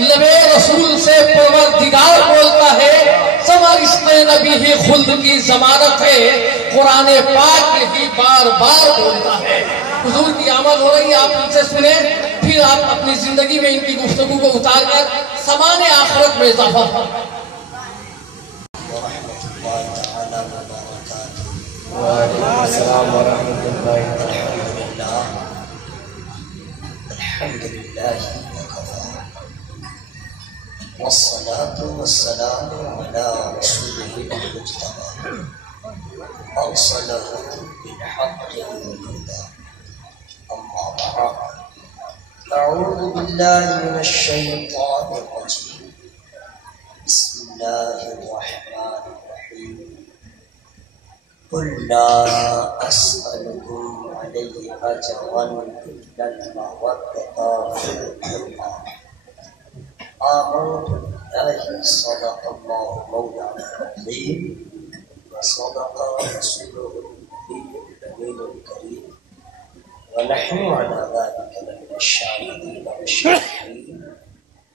لبے رسول سے پروردگار بولتا ہے، سوارث نبی ہی خلد کی ضمانت ہے، قرآن پاک یہی بار بار بولتا ہے۔ حضور کی آمد ہو رہی ہے، آپ ان سے سنیں، پھر آپ اپنی زندگی میں ان کی گفتگو کو اتار کر سامان آخرت میں اضافہ فرمائیں۔ وعلیکم السلام ورحمۃ اللہ۔ الحمد للہ والصلاة والسلام على رسوله المجتبى أرسله بالحق والهدى أما بعد أعوذ بالله من الشيطان الرجيم بسم الله الرحمن الرحيم قل لا أسألكم عليه أجرا إلا المودة في القربى آمنت بالله صدق الله مولانا العظيم وصدق رسوله النبي الأمين الكريم ونحن على ذلك لمن الشاهدين والشاكرين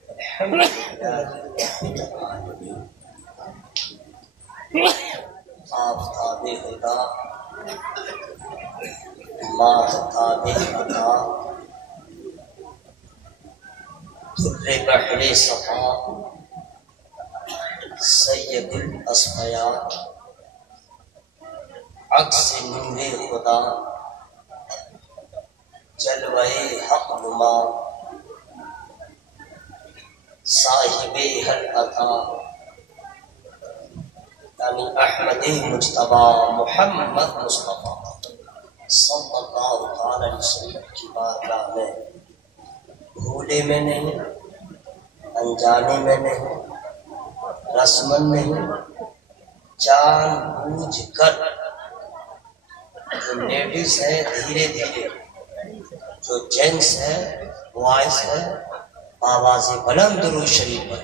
الحمد لله رب العالمين۔ آفتاب خدا، ماہتاب عطا، در بحر صفا، سید الاصفیاء، عکس نور خدا، جلوہ حق نما، صاحب ہر عطا، یعنی احمد مجتبی محمد مصطفیٰ صلی اللہ تعالی علیہ وسلم کی بارگاہ میں بھولے میں نہیں، انجانے میں نہیں، رسمن نہیں، جان بوجھ کر جو لیڈیز ہے دھیرے دھیرے، جو جینس ہے وائس ہے، آواز بلند درود شریف ہے۔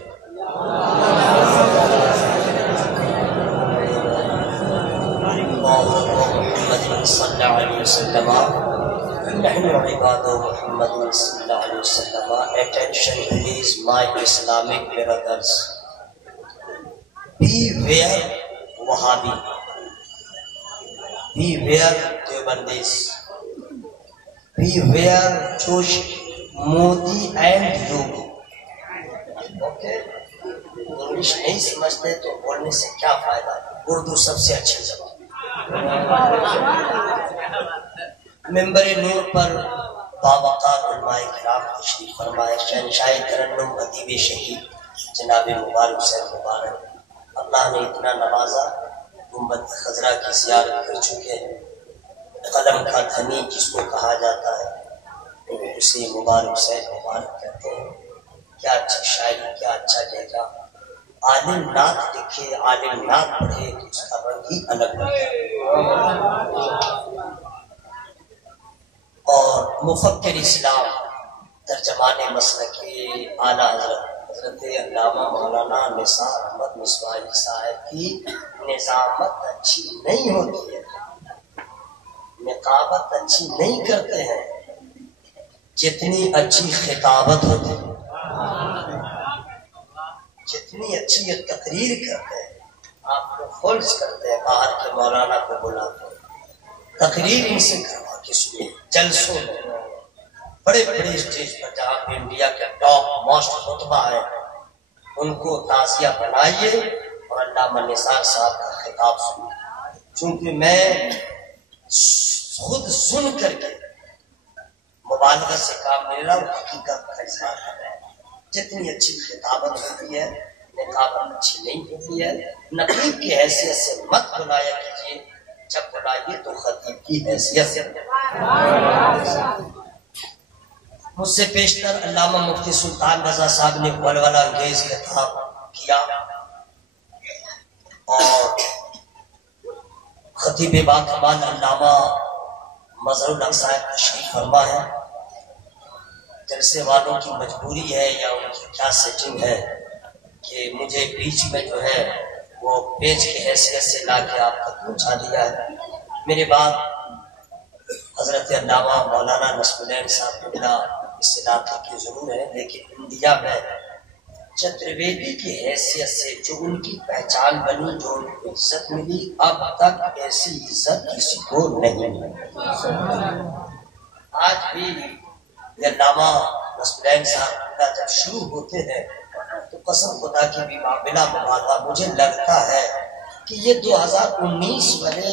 محمد صلی اللہ علیہ وسلم، نحن عباد محمد صلی اللہ علیہ وسلم۔ Attention please my Islamic brothers. Beware Wahhabi. Beware Deobandis. Beware Josh Modi and you. Okay? English نہیں سمجھتے تو بولنے سے کیا فائدہ؟ اردو سب سے اچھی زبان۔ ممبر نور پر باوقار علماء کرام تشریف فرمائے، شہنشاہ ترنم ادیب شہید جناب مبارک حسین مبارک، اللہ نے اتنا نوازا، گنبد خضرا کی زیارت کر چکے ہیں۔ قلم کا دھنی جس کو کہا جاتا ہے اسے مبارک حسین مبارک کہتے ہیں۔ کیا اچھی شاعری، کیا اچھا لہجہ، عالم نعت لکھے، عالم نعت پڑھے تو اس کا رنگ ہی الگ ہوتا ہے۔ اور مفکر اسلام، ترجمان مسلک اعلیٰ حضرت علامہ مولانا نثار احمد مصباحی صاحب کی نظامت اچھی نہیں ہوتی ہے، نقابت اچھی نہیں کرتے ہیں جتنی اچھی خطابت ہوتی ہے، جتنی اچھی یہ تقریر کرتے ہیں، آپ کو فولس کرتے ہیں، باہر کے مولانا کو بلاتے ہیں، تقریر ان سے کروا کے سنیے، جلسوں میں بڑے بڑے اسٹیج پر جہاں پہ انڈیا کے ٹاپ موسٹ خطبہ ہے ان کو تعزیہ بنائیے اور علامہ نثار صاحب کا خطاب سنیے۔ چونکہ میں خود سن کر کے مبالغہ سے کام نہیں رہا، حقیقت کا اظہار کر رہا ہے۔ جتنی اچھی خطابت ہوتی ہے نقابت اچھی نہیں ہوتی ہے۔ نقیب کی حیثیت سے مت بلایا کیجیے، جب بلائیے تو خطیب کی حیثیت سے۔ مجھ سے پیشتر علامہ مفتی سلطان رضا صاحب نے ولولہ انگیز خطاب کیا اور خطیب باکمال علامہ مظہر الحق صاحب تشریف فرما ہے۔ جلسے والوں کی مجبوری ہے یا ان کی کیا سیٹنگ ہے کہ مجھے بیچ میں جو ہے وہ پیج کی حیثیت سے لا کے آپ تک پہنچا دیا ہے۔ میرے بعد حضرت علامہ مولانا نصب العین صاحب کو بلا اصطلاح کی ضرور ہے، لیکن انڈیا میں चतुर्वेदी की हैसियत से जो उनकी पहचान बनी, जो उनको इज्जत मिली, अब तक ऐसी इज्जत किसी को नहीं मिली। आज भी ये नामा नस्लैन साहब का जब शुरू होते हैं तो कसम खुदा की भी बिना मुबादा मुझे लगता है कि ये 2019 वाले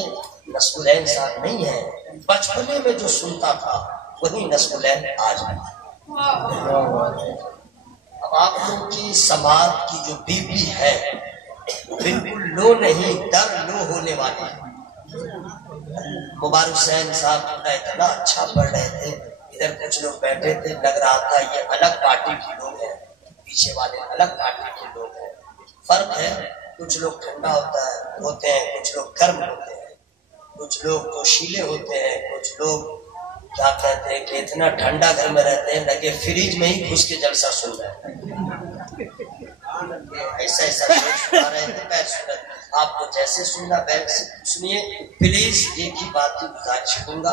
नस्लैन साहब नहीं है, बचपने में जो सुनता था वही नस्लैन आज भी। अब आप लोग की समाज की जो बीबी है वो बिल्कुल लो नहीं, डर लो होने वाली है। मुबारक हुसैन साहब पूरा इतना अच्छा पढ़ रहे थे, इधर कुछ लोग बैठे थे, लग रहा था ये अलग पार्टी के लोग हैं, पीछे वाले अलग पार्टी के लोग हैं। फर्क है, कुछ लोग ठंडा होते हैं, कुछ लोग गर्म होते हैं, कुछ लोग जोशीले होते हैं, कुछ लोग क्या कहते हैं कि इतना ठंडा घर में रहते हैं लगे फ्रिज में ही घुस के जलसा सुन रहे हैं। ऐसा ऐसा सुना रहे थे। आपको जैसे सुनना वैसे सुनिए। प्लीज एक ही बात की गुजारिश करूंगा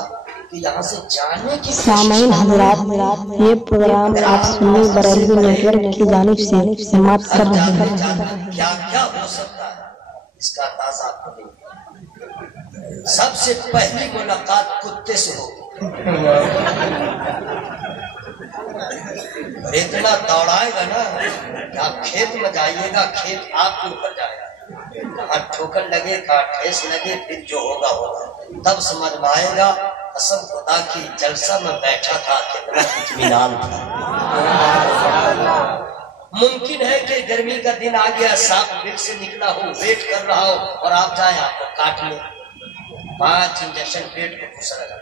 कि यहाँ से जाने की सामाइन हजरात, ये प्रोग्राम आप सुन्नी बरेलवी नेटवर्क की जानिब से समाप्त कर रहे हैं। क्या क्या हो सकता है इसका अंदाजा आपको नहीं। सबसे पहली मुलाकात कुत्ते से होगी और इतना दौड़ाएगा ना कि आप खेत में जाइएगा, खेत आपके ऊपर जाएगा, कहाँ ठोकर लगे, कहाँ ठेस लगे, फिर जो होगा होगा, तब समझ में आएगा। कसम खुदा की जलसा में बैठा था, कितना इत्मीनान था। मुमकिन है कि गर्मी का दिन आ गया, सांप बिल से निकला हो, वेट कर रहा हो और आप जाए आपको काट ले, 5 इंजेक्शन पेट को घुस रहा।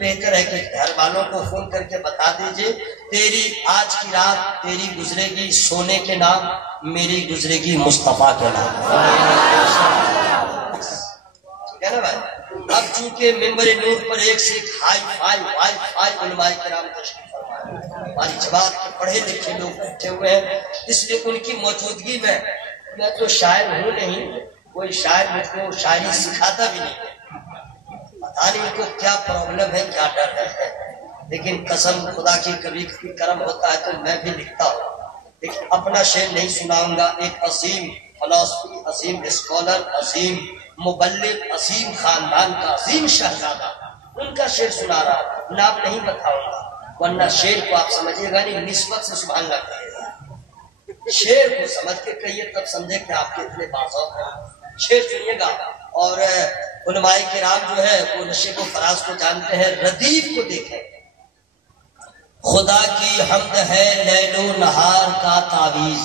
बेहतर है कि घर वालों को फोन करके बता दीजिए, तेरी आज की रात तेरी गुजरेगी सोने के नाम, मेरी गुजरेगी मुस्तफा के नाम। ठीक है ना भाई। अब चूंकि मेंबर नूर पर एक से एक हाई उलमाए किराम तशरीफ फरमाए, हमारी जमात के पढ़े लिखे लोग बैठे हुए हैं, इसलिए उनकी मौजूदगी में मैं तो शायर हूँ नहीं, कोई शायर मुझको शायरी सिखाता भी नहीं, पता नहीं उनको क्या प्रॉब्लम है, क्या डर है। लेकिन कसम खुदा की कभी कभी कर्म होता है तो मैं भी लिखता हूँ, लेकिन अपना शेर नहीं सुनाऊंगा। एक अजीम फिलॉसफी, अजीम स्कॉलर, अजीम मुबल्लिग, अजीम खानदान का अजीम शहजादा, उनका शेर सुना रहा, नाम नहीं बताऊंगा वरना शेर को आप समझिएगा नहीं, निस्बत से सुभान अल्लाह कहिएगा। शेर को समझ के कहिए तब समझे कि आपके इतने बाज़ौक़ हैं। शेर सुनिएगा। और उलमाए किराम जो है वो नशे को फराज को जानते हैं। रदीफ को देखें, खुदा की हम्द है लैलो नहार का तावीज,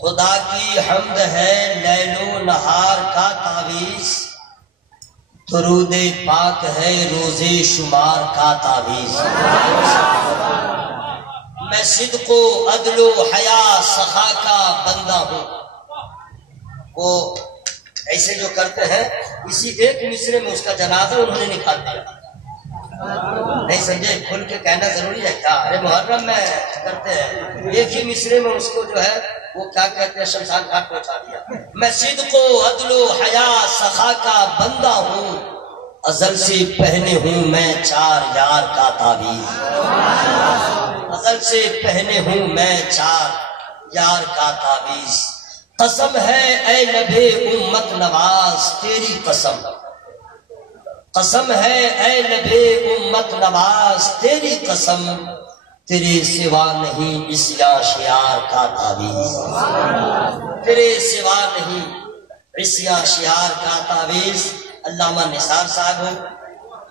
खुदा की हम्द है लैलो नहार का तावीज, दुरूदे पाक है रोजे शुमार का तावीज। मैं सिद्को अदलो हया सखा का बंदा हूँ। वो ऐसे जो करते हैं, इसी एक मिसरे में उसका जनाजा उन्होंने निकाल दिया। नहीं समझे, खुल के कहना जरूरी है क्या? अरे मुहर्रम में करते हैं, एक ही मिसरे में उसको जो है वो क्या कहते हैं शमशान घाट पहुंचा दिया। मैं सिद्को अदलो हया सखा का बंदा हूँ, अजल से पहने हूँ मैं 4 यार का तावीज, अजल से पहने हूँ मैं 4 यार का तावीज। कसम है ऐ नबे उम्मत नवाज तेरी कसम, कसम है ऐ नबे उम्मत नवाज तेरी कसम, तेरे सिवा नहीं इस याशियार का तावीज, तेरे सिवा नहीं इस याशियार का तावीज। अल्लामा निसार साहब हो,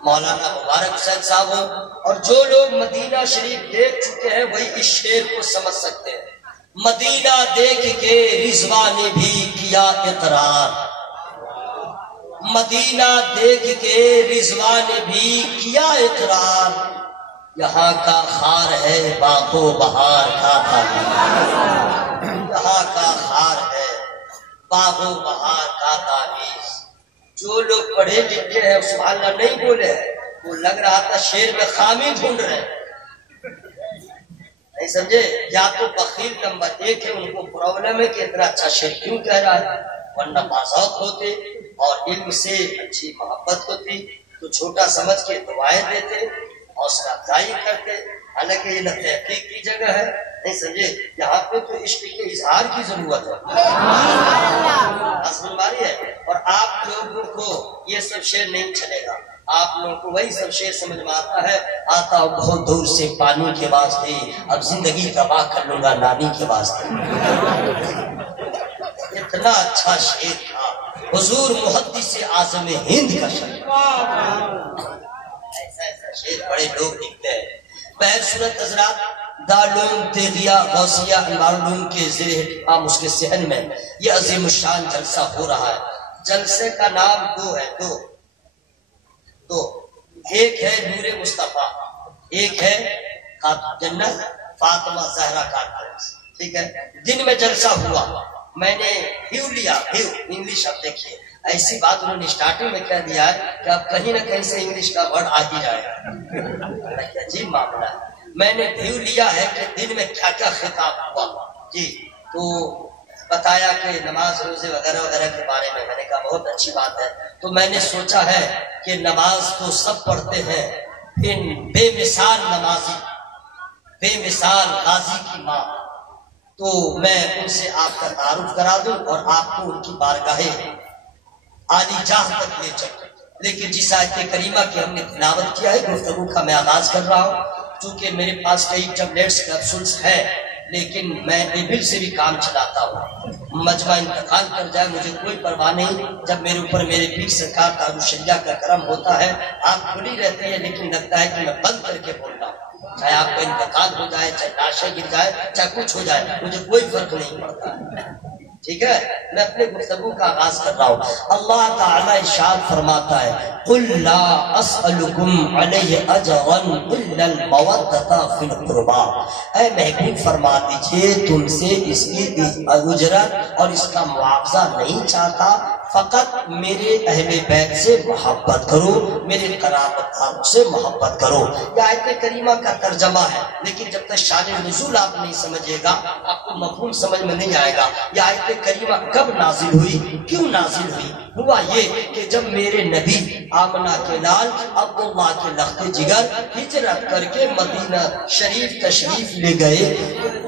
मौलाना मुबारक हुसैन साहब हो, और जो लोग मदीना शरीफ देख चुके हैं वही इस शेर को समझ सकते हैं। मदीना देख के रिजवा ने भी किया इकरार, मदीना देख के रिजवा ने भी किया इकरार, यहाँ का खार है बागो बहार का तावीज, यहाँ का खार है बागो बहार का तावीज। जो लोग पढ़े लिखे हैं सुभान अल्लाह नहीं बोले, वो लग रहा था शेर में खामी ढूंढ रहे हैं। नहीं समझे, या तो बखील नंबर 1 है, उनको प्रॉब्लम है कि इतना अच्छा शेर क्यों कह रहा है, वरना बाज़ौक़ होते और इल्म से अच्छी मोहब्बत होती तो छोटा समझ के दुआएं देते, हौसला अफजाई करते, حالانکہ یہ نہ تحقیق کی جگہ ہے، نہیں سمجھے، یہاں پہ تو عشق کے اظہار کی ضرورت ہے، اصل ہے۔ اور آپ لوگوں کو یہ سب شعر نہیں چلے گا، آپ لوگوں کو وہی سب شعر سمجھ میں آتا ہے، آتا ہوں بہت دور سے پانی کے واسطے، اب زندگی تباہ کر لوں گا نانی کے واسطے۔ اتنا اچھا شعر تھا حضور محدث اعظم ہند کا شعر، ایسا ایسا شعر بڑے لوگ لکھتے ہیں۔ بہر صورت حضرات، دارالعلوم تیغیہ غوثیہ انوارالعلوم کے زیر اہتمام اس کے صحن میں یہ عظیم الشان جلسہ ہو رہا ہے۔ جلسے کا نام دو ہے، دو ایک ہے نور مصطفیٰ، ایک ہے جنت فاطمہ زہرا کانفرنس، ٹھیک ہے۔ دن میں جلسہ ہوا، میں نے ویو لیا، ویو انگلش، اب دیکھیے ایسی بات انہوں نے اسٹارٹنگ میں کہہ دیا ہے کہ اب کہیں نہ کہیں سے انگلش کا ورڈ آ ہی جائے گا، عجیب معاملہ ہے۔ میں نے ویو لیا ہے کہ دن میں کیا کیا خطاب ہوا جی، تو بتایا کہ نماز روزے وغیرہ وغیرہ کے بارے میں، میں نے کہا بہت اچھی بات ہے۔ تو میں نے سوچا ہے کہ نماز تو سب پڑھتے ہیں، ان بے مثال نمازی، بے مثال غازی کی ماں، تو میں ان سے آپ کا تعارف کرا دوں اور آپ کو ان کی بارگاہ عالی جاہ تک لے چلوں۔ لیکن جس آیت کریمہ کی ہم نے تلاوت کیا ہے، گفتگو کا میں آغاز کر رہا ہوں، چونکہ میرے پاس کئی ٹیبلیٹس کیپسولس ہیں، لیکن میں ایبل سے بھی کام چلاتا ہوں، مجمع انتقال کر جائے مجھے کوئی پرواہ نہیں، جب میرے اوپر میرے پیر سرکار تاج الشریعہ کا کرم ہوتا ہے، آپ کھلی رہتی ہے، لیکن لگتا ہے کہ میں بند کر کے بول رہا ہوں، چاہے آپ کا انتقال ہو جائے، چاہے لاشیں گر جائے، چاہے کچھ ہو جائے، مجھے کوئی فرق نہیں پڑتا، ٹھیک ہے۔ میں اپنے گفتگو کا آغاز کر رہا ہوں۔ اللہ تعالی ارشاد فرماتا ہے، قل لا اسألکم علیہ اجرا الا المودۃ فی القربى، اے محبوب فرما دیجئے تم سے اس کی اجرت اور اس کا معاوضہ نہیں چاہتا، فقط میرے اہل بیت سے محبت کرو، میرے قرابت داروں سے محبت کرو۔ یہ آیت کریمہ کا ترجمہ ہے، لیکن جب تک شان نزول آپ نہیں سمجھے گا، آپ کو مفہوم سمجھ میں نہیں آئے گا۔ یہ آیت کریمہ کب نازل ہوئی، کیوں نازل ہوئی؟ ہوا یہ کہ جب میرے نبی آمنہ کے لال عبداللہ کے لخت جگر ہجرت کر کے مدینہ شریف تشریف لے گئے،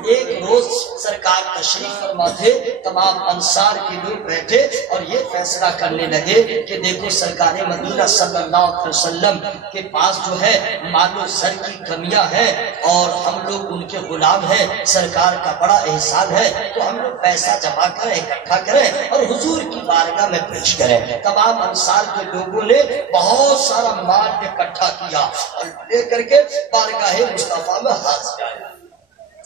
ایک روز سرکار تشریف فرما تھے، تمام انصار کے لوگ بیٹھے اور یہ فیصلہ کرنے لگے کہ دیکھو سرکار مدینہ صلی اللہ علیہ وسلم کے پاس جو ہے مال و زر کی کمیاں ہیں اور ہم لوگ ان کے غلام ہیں، سرکار کا بڑا احسان ہے، تو ہم لوگ پیسہ جمع کریں، اکٹھا کریں اور حضور کی بارگاہ میں پیش کریں۔ تمام انصار کے لوگوں نے بہت سارا مال اکٹھا کیا اور لے کر کے بارگاہ مصطفیٰ میں حاضر آئے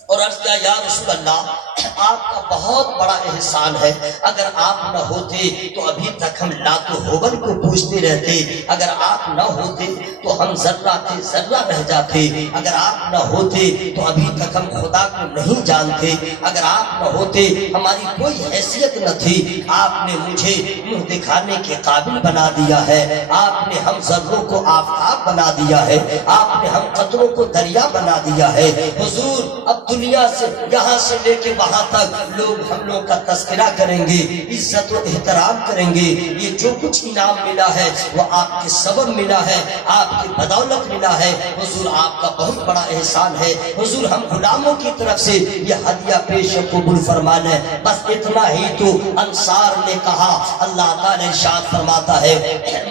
اور عرض کیا، یا رسول اللہ آپ کا بہت بڑا احسان ہے، اگر آپ نہ ہوتے تو ابھی تک ہم لات و ہوبل کو پوچھتے رہتے، اگر آپ نہ ہوتے تو ہم ذرہ تھے ذرہ رہ جاتے، اگر آپ نہ ہوتے تو ابھی تک ہم خدا کو نہیں جانتے، اگر آپ نہ ہوتے ہماری کوئی حیثیت نہ تھی، آپ نے مجھے منہ دکھانے کے قابل بنا دیا ہے، آپ نے ہم ذروں کو آفتاب بنا دیا ہے، آپ نے ہم قطروں کو دریا بنا دیا ہے۔ حضور اب دنیا سے یہاں سے لے کے وہاں تک لوگ ہم لوگ کا تذکرہ کریں گے، عزت و احترام کریں گے، یہ جو کچھ انعام ملا ہے وہ آپ کے سبب ملا ہے، آپ کی بدولت ملا ہے، حضور آپ کا بہت بڑا احسان ہے، حضور ہم غلاموں کی طرف سے یہ ہدیہ پیش قبول فرمانا ہے۔ بس اتنا ہی تو انصار نے کہا، اللہ تعالی ارشاد فرماتا ہے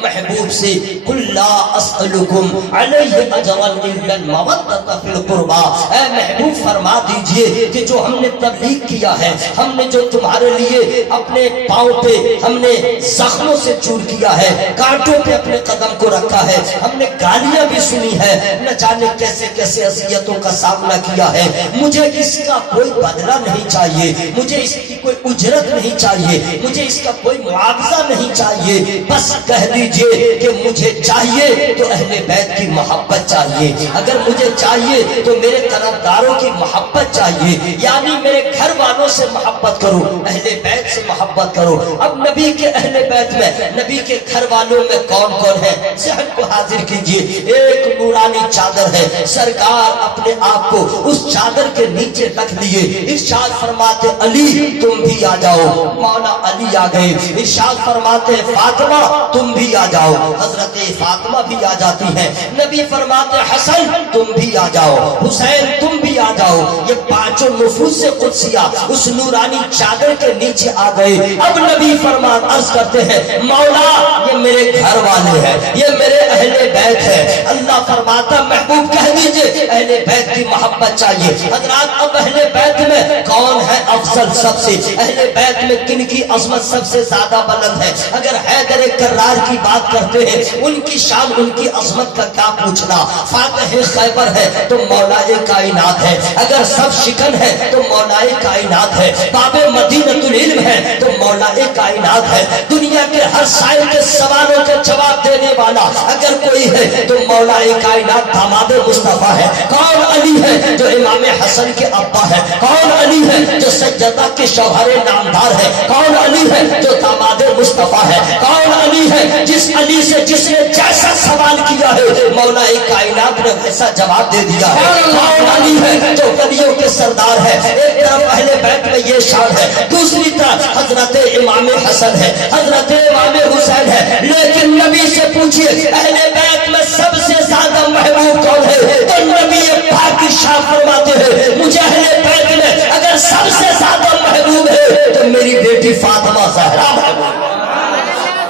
محبوب سے، قل لا اسألکم علیہ اجرا الا المودۃ فی القربى، اے محبوب فرما دیجئے کہ جو ہم نے تبلیغ کیا ہے، ہم نے جو تمہارے لیے اپنے پاؤں پہ ہم نے زخموں سے چور کیا ہے، کانٹوں پہ اپنے قدم کو رکھا ہے، ہم نے گالیاں بھی سنی ہے، نہ جانے کیسے کیسے اذیتوں کا سامنا کیا ہے، مجھے اس کا کوئی بدلہ نہیں چاہیے، مجھے اس کی کوئی اجرت نہیں چاہیے، مجھے اس کا کوئی معاوضہ نہیں چاہیے، بس کہہ دیجئے کہ مجھے چاہیے تو اہل بیت کی محبت چاہیے، اگر مجھے چاہیے تو میرے طرفداروں کی محبت چاہیے، یعنی میرے گھر والوں سے محبت کرو، اہل بیت سے محبت کرو۔ اب نبی کے اہل بیت میں، نبی کے گھر والوں میں کون کون ہے؟ ذہن کو حاضر کیجئے، ایک نورانی چادر ہے، سرکار اپنے آپ کو اس چادر کے نیچے رکھ لیے، ارشاد فرماتے علی تم तुम भी आ जाओ। मौला अली आ गए, इरशाद फरमाते फातिमा तुम भी आ जाओ। हजरत फातिमा भी आ जाती है। नबी फरमाते हसन तुम भी आ जाओ, हुसैन तुम भी आ जाओ। ये पांचों नफूस से कुदसिया उस नूरानी चादर के नीचे आ गए। अब नबी फरमान अर्ज करते हैं मौला ये मेरे घर वाले हैं, ये मेरे अहले बैत है। अल्लाह फरमाता महबूब कह दीजिए अहले बैत की मोहब्बत चाहिए। हजरात अब अहले बैत में कौन है अफजल सबसे, अहले बैत में किन की अजमत सबसे ज्यादा बुलंद है। अगर हैदर कर्रार की बात करते हैं उनकी शान उनकी अजमत का क्या पूछना। फातिह खैबर है तो मौलाए कायनात है, अगर सब शिकन है तो मौलाए कायनात है। बाबे मदीनतुल इल्म है तो मौलाए कायनात है। दुनिया के हर साइल के सवालों के जवाब देने वाला अगर कोई है तो मौलाए कायनात दामादे मुस्तफा है। कौन अली है जो इमाम हसन के अब्बा है, कौन अली है जो सज्जदा के शौहरे नामदार है, कौन अली है जो दामादे मुस्तफा है, कौन अली है जिस अली से जिसने जैसा सवाल किया है मौलाए कायनात ने वैसा जवाब दे दिया है। कौन अली है जो वलियों के सरदार है। एक तरफ अहले बैत में ये शान है, दूसरी तरफ हजरत इमाम हसन है, हजरत इमाम हुसैन है। लेकिन नबी से पूछिए अहले बैत में सबसे ज्यादा महबूब कौन है, तो नबी पाक इरशाद फरमाते हैं मुझे अहले बैत में अगर सबसे ज्यादा महबूब है तो मेरी बेटी फातिमा ज़हरा महबूब है।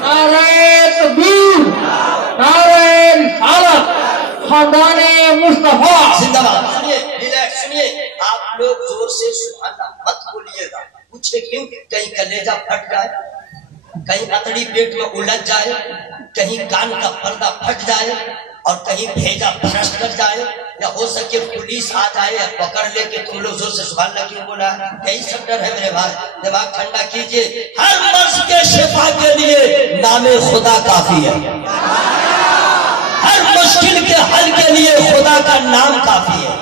नारे तकबीर, नारे रिसालत, खानदाने मुस्तफा जिंदाबाद। सुनिए रिलैक्स सुनिए, आप लोग जोर से सुभान अल्लाह मत बोलिएगा। पूछे क्यों? कहीं कलेजा फट जाए, कहीं अतड़ी पेट में उलझ जाए, कहीं कान का पर्दा फट जाए और कहीं भेजा भ्रष्ट कर जाए, या हो सके पुलिस आ जाए या पकड़ ले कि तुम लोग जोर से सुभान अल्लाह क्यों बोला। यही सब डर है मेरे भाई, दिमाग ठंडा कीजिए। हर मर्ज के शिफा के लिए नामे खुदा काफी है, हर मुश्किल के हल के लिए खुदा का नाम काफी है।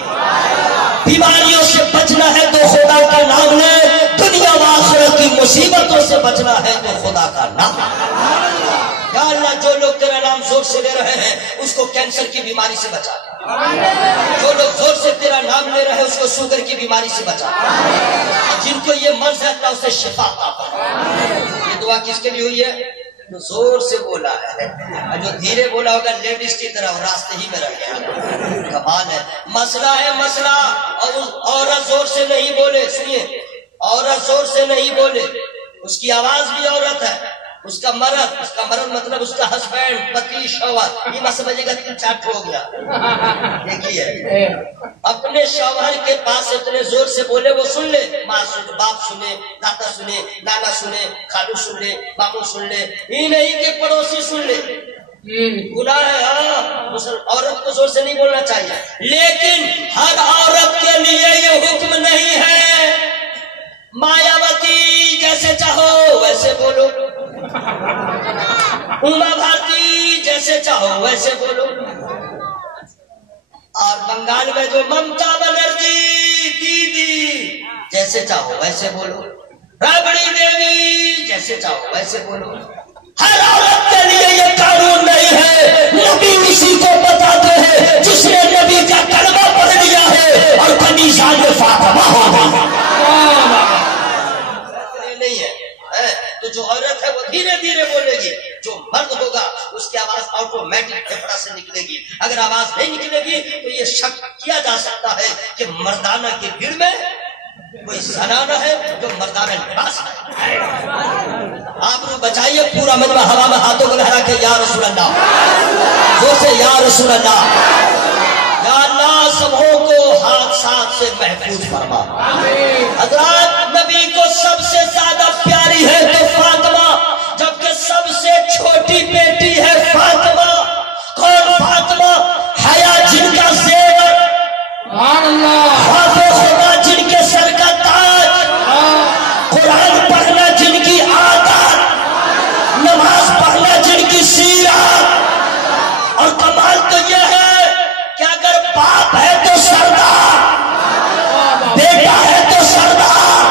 बीमारियों से बचना है तो खुदा का नाम ले, दुनिया व आखिरत की मुसीबतों से बचना है तो खुदा का नाम। या अल्लाह जो लोग तेरा नाम जोर से ले रहे हैं उसको कैंसर की बीमारी से बचा, जो लोग जोर से तेरा नाम ले रहे हैं उसको शुगर की बीमारी से बचा, और जिनको ये मर्ज है अल्लाह उसे शिफा अता फरमा। ये दुआ किसके लिए हुई है? जो जोर से बोला है, और जो धीरे बोला होगा लेडीज की तरह रास्ते ही में रह गया। कमाल है। मसला है मसला, और औरत जोर से नहीं बोले। सुनिए, औरत जोर से नहीं बोले, उसकी आवाज भी औरत है, उसका मर्द मतलब उसका हस्बैंड, पति, शौहर, ये मत समझिएगा कि चाट हो गया। देखिए अपने शौहर के पास इतने जोर से बोले वो सुन ले, माँ सुन, बाप सुने, दादा सुने, नाना सुने, खालू सुन ले, मामू सुन ले, ही नहीं के पड़ोसी सुन ले। गुनाह है। औरत को जोर से नहीं बोलना चाहिए, लेकिन हर औरत के लिए ये हुक्म नहीं है मायावती जैसे चाहो वैसे बोलो, उमा भारती जैसे चाहो वैसे बोलो, और बंगाल में जो ममता बनर्जी दीदी जैसे चाहो वैसे बोलो, राबड़ी देवी जैसे चाहो वैसे बोलो। हर औरत के लिए ये कानून नहीं है। नबी उसी को बताते हैं जिसने नबी का कलमा पढ़ लिया है और बनी जान फातिमा हो गई। नहीं है, तो जो औरत है वो धीरे धीरे बोलेगी, जो मर्द होगा उसकी आवाज ऑटोमेटिक फेफड़ा से निकलेगी। अगर आवाज नहीं निकलेगी तो ये शक किया जा सकता है कि मर्दाना की भीड़ में कोई जनाना है जो मर्दाना लिबास है। आप लोग बचाइए, पूरा मजमा हवा में हाथों को लहरा के या रसूल अल्लाह, जोर से या रसूल अल्लाह। या अल्लाह सबों को हादसात से महफूज फरमा। हजरात नबी को सबसे ज्यादा प्यारी है तो फातिमा, जबकि सबसे छोटी बेटी है फातिमा। कौन फातिमा? हया जिनका जेवर, हाफिज़ खुदा जिनके सर का ताज, कुरान पढ़ना जिनकी आदत, नमाज पढ़ना जिनकी सीरत। और कमाल तो यह है कि अगर बाप है तो सरदार, बेटा है तो सरदार,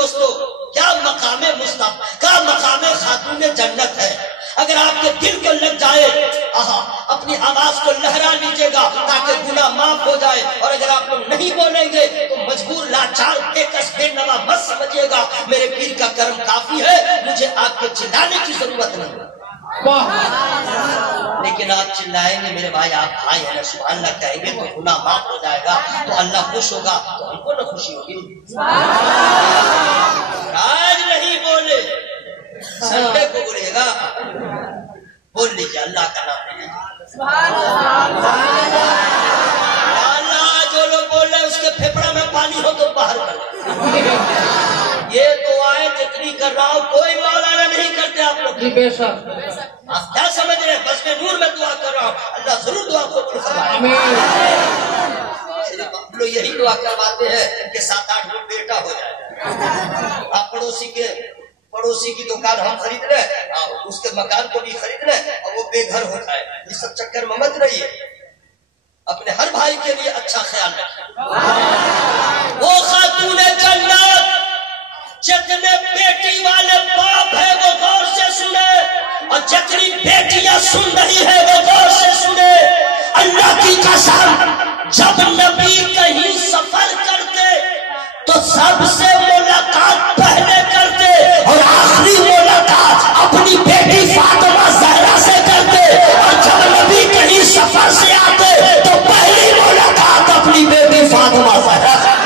دوستو کیا مقام مصطفیٰ کا مقام خاتون جنت ہے. اگر آپ کے دل کو لگ جائے اپنی آواز کو لہرا لیجیے گا تاکہ گناہ معاف ہو جائے. اور اگر آپ لوگ نہیں بولیں گے تو مجبور لاچار بے کس بے نوا مت سمجھیے گا. میرے پیر کا کرم کافی ہے, مجھے آپ کے چلانے کی ضرورت نہیں. لیکن آپ چلائیں گے میرے بھائی, آپ بھائی ہیں, سبحان اللہ کہیں گے تو گناہ معاف ہو جائے گا, تو اللہ خوش ہوگا, تو ہم کو نہ خوشی ہوگی. آج نہیں بولے سنڈے کو بولے گا, بول لیجیے اللہ کا نام ہے. اللہ جو لوگ بول رہے اس کے پھیپڑا میں پانی ہو تو باہر کر. یہ دعائیں جتنی کر رہا ہوں کوئی مولانا نہیں کرتے آپ لوگ. بے شک آپ کیا سمجھ رہے ہیں؟ بس میں نور میں دعا کر رہا ہوں, اللہ ضرور دعا کو قبول فرمائے. آپ لوگ یہی دعا کرواتے ہیں کہ 7-8 لوگ بیٹا ہو جائے. آپ پڑوسی کی دکان ہم خرید لیں, اس کے مکان کو بھی خرید لیں اور وہ بے گھر ہو جائے. یہ سب چکر میں مت رہیے, اپنے ہر بھائی کے لیے اچھا خیال رکھیں. وہ خاتون جنت جتنے بیٹی والے باپ ہے وہ غور سے سنے, اور جتنی بیٹیاں سن رہی ہے وہ غور سے سنے. اللہ کی قسم جب نبی کہیں سفر کرتے تو سب سے ملاقات پہلے کرتے اور آخری ملاقات اپنی بیٹی فاطمہ زہرا سے کرتے, اور جب نبی کہیں سفر سے آتے تو پہلی ملاقات اپنی بیٹی فاطمہ زہرا سے.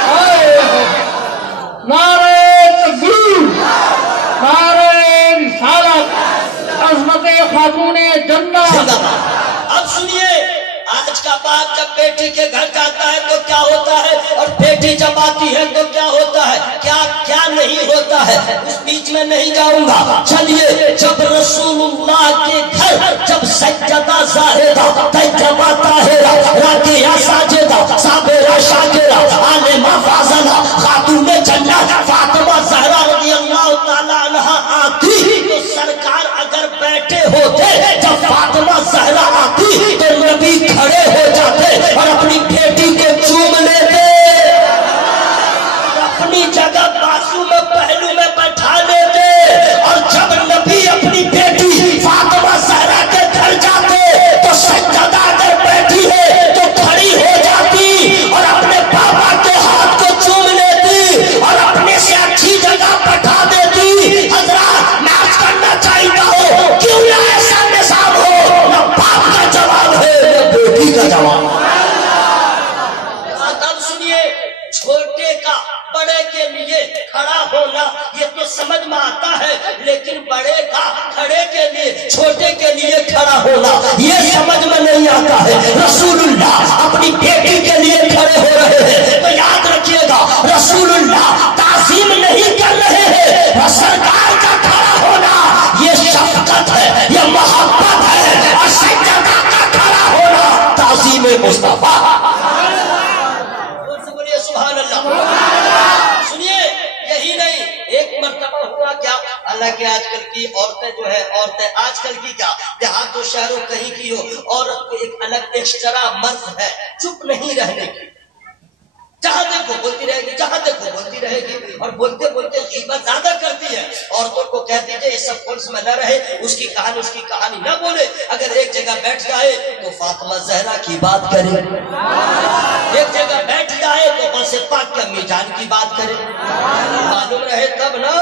نعرہ تکبیر, نعرہ رسالت, عظمت خاتون جنت. اب سنیے, آج کا باپ جب بیٹی کے گھر جاتا ہے تو کیا ہوتا ہے, اور بیٹی جب آتی ہے تو کیا ہوتا ہے, کیا کیا نہیں ہوتا ہے, اس بیچ میں نہیں جاؤں گا. چلیے, جب رسول اللہ کے گھر جب سجدہ زاہدہ طیبہ طاہرہ راکعہ ساجدہ صابرہ شاکرہ عالمہ فاضلہ خاتون جنت فاطمہ زہرا رضی اللہ تعالی عنہا آتی تو سرکار اگر بیٹھے ہوتے, جب فاطمہ زہرا آتی تو نبی کھڑے ہو جاتے اور اپنی بیٹی کو چوم لیتے, اپنی جگہ بازو میں پہلو میں بٹھا لیتے. اور جب نبی اپنی بیٹی فاطمہ زہرا کے گھر جاتے تو سجدہ اگر بیٹھی ہے تو کھڑی ہو جاتی اور اپنے بابا کے ہاتھ کو چوم لیتی اور اپنے سے اچھی جگہ بٹھا دیتی. حضرات ناز کرنا چاہیے ہو, کیوں نہ ایسا نظام ہو, نہ باپ کا جواب ہے نہ بیٹی کا جواب. تب سنیے, چھوٹے کا بڑے کے لیے کھڑا ہونا یہ تو سمجھ میں آتا ہے, لیکن بڑے کا کھڑے کے لیے چھوٹے کے لیے کھڑا ہونا یہ سمجھ میں نہیں آتا ہے. رسول اللہ اپنی بیٹی کے لیے کھڑے ہو رہے ہیں تو یاد رکھیے گا, رسول اللہ تعظیم نہیں کر رہے ہیں, سرکار کا کھڑا ہونا یہ شفقت ہے, یہ محبت ہے, اور سجدہ کا کھڑا ہونا تعظیم مصطفیٰ. بولیے سبحان اللہ. سنیے, یہی نہیں, ایک مرتبہ ہوا کیا, حالانکہ آج کل کی عورتیں جو ہے, عورتیں آج کل کی کیا دیہات و شہروں کہیں کی ہو, عورت کو ایک الگ ایکسٹرا مرض ہے چپ نہیں رہنے کی. جہاں دیکھو بولتی رہے گی, جہاں دیکھو بولتی رہے گی, اور بولتے بولتے غیبت زیادہ کرتی ہے. عورتوں کو کہہ دیجیے یہ سب فلس میں نہ رہے, اس کی کہانی نہ بولے. اگر ایک جگہ بیٹھ جائے تو فاطمہ زہرا کی بات کرے, ایک جگہ بیٹھ جائے تو غوث پاک کے امی جان کی بات کرے. معلوم رہے تب نہ,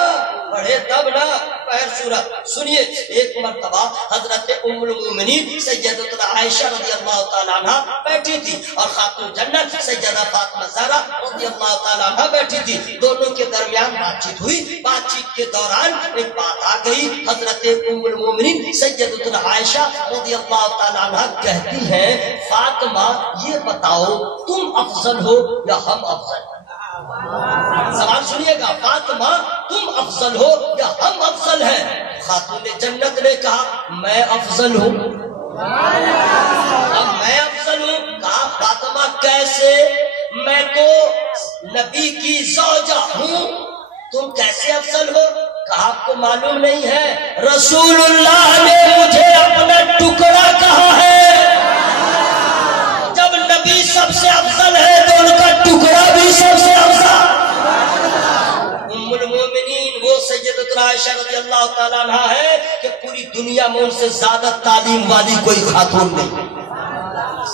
پڑھے تب نہ. پہر سورت سنیے, ایک مرتبہ حضرت ام المومنین سیدتنا عائشہ رضی اللہ تعالیٰ عنہ بیٹھی تھی, اور خاتون جنت سیدہ فاطمہ زہرا رضی اللہ تعالیٰ عنہ بیٹھی تھی. دونوں کے درمیان بات چیت ہوئی. بات چیت کے دوران ایک بات آ گئی. حضرت ام المومنین سیدتنا عائشہ رضی اللہ تعالیٰ عنہ کہتی ہیں, فاطمہ یہ بتاؤ تم افضل ہو یا ہم افضل؟ سوال سنیے گا, فاطمہ تم افضل ہو یا ہم افضل ہیں؟ خاتون جنت نے کہا میں افضل ہوں. اب میں افضل ہوں, کہا فاطمہ کیسے, میں تو نبی کی زوجہ ہوں, تم کیسے افضل ہو؟ کہا آپ کو معلوم نہیں ہے, رسول اللہ نے مجھے اپنا ٹکڑا کہا ہے. جب نبی سب سے افضل ہے تو ان کا ٹکڑا بھی سب سے افضل. ام المومنین सैयदतुना आयशा रज़ी अल्लाह ताला अन्हा है कि पूरी दुनिया में उनसे ज्यादा तालीम वाली कोई खातून नहीं।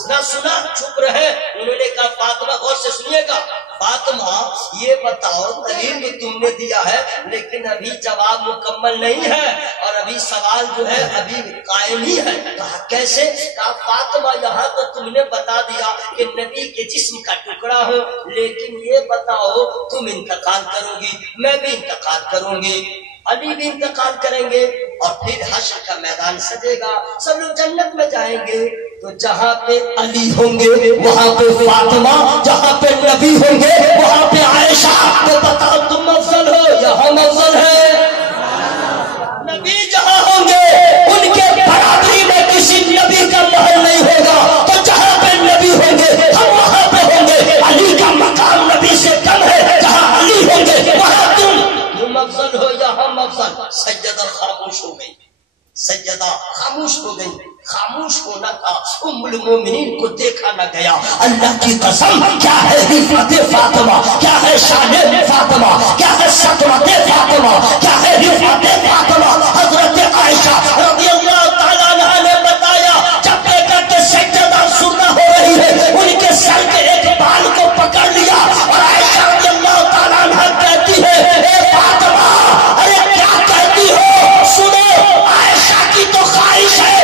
ना सुना, चुप रहे। उन्होंने कहा फातिमा, गौर से सुनिएगा, फातिमा ये बताओ तालीम तो तुमने दिया है लेकिन अभी जवाब मुकम्मल नहीं है और अभी सवाल जो है अभी कायम ही है। कहा कैसे? कहा फातिमा यहाँ तो तुमने बता दिया कि नबी के जिस्म का टुकड़ा हो, लेकिन ये बताओ तुम इंतकाल करोगी, मैं भी इंतकाल करूंगी, अली भी इंतकाल करेंगे और फिर हश्र का मैदान सजेगा, सब लोग जन्नत में जाएंगे। तो जहाँ पे अली होंगे वहाँ पे फातिमा, जहाँ पे नबी होंगे वहाँ पे आयशा। तो बताओ तुम अफजल हो या हम अफजल है? नबी जहाँ होंगे उनके बराबरी में किसी नबी का महल नहीं होगा। तो जहाँ पे नबी होंगे हम वहाँ पे होंगे। अली का मकाम नबी से कम है, जहाँ अली होंगे वहाँ तुम अफजल हो या हम अफजल। सैयदा खामोश हो गई, सैयदा खामोश हो गई। खामोश होना था, उम्मुल मोमिनीन को देखा न गया। अल्लाह की कसम, क्या है हिफत फातिमा, क्या है शान फातिमा, क्या है सतवत फातिमा, क्या है हिफत फातिमा। हजरत आयशा रज़ियल्लाहु ताला अन्हा ने बताया, जब देखा कि सैयदा सुन्ना हो रही है, उनके सर के एक बाल को पकड़ लिया और आयशा रज़ियल्लाहु ताला अन्हा कहती है, ए फातिमा, अरे क्या कहती हो? सुनो, आयशा की तो ख्वाहिश है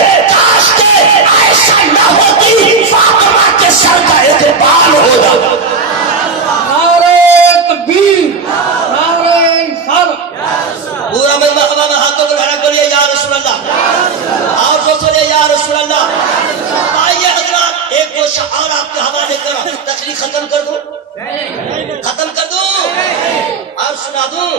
आयशा न होती, फातिमा के सर का एक बाल होगा। नारे तकबीर, नारे रिसालत। पूरा मजमा हवा में हाथों को धड़क बोलिए या रसूल अल्लाह, और जो बोलिए या रसूल अल्लाह। आइए हजरात, एक दो और आपके हवाले करो, तकलीफ खत्म कर दूं, खत्म कर दूं और सुना दूं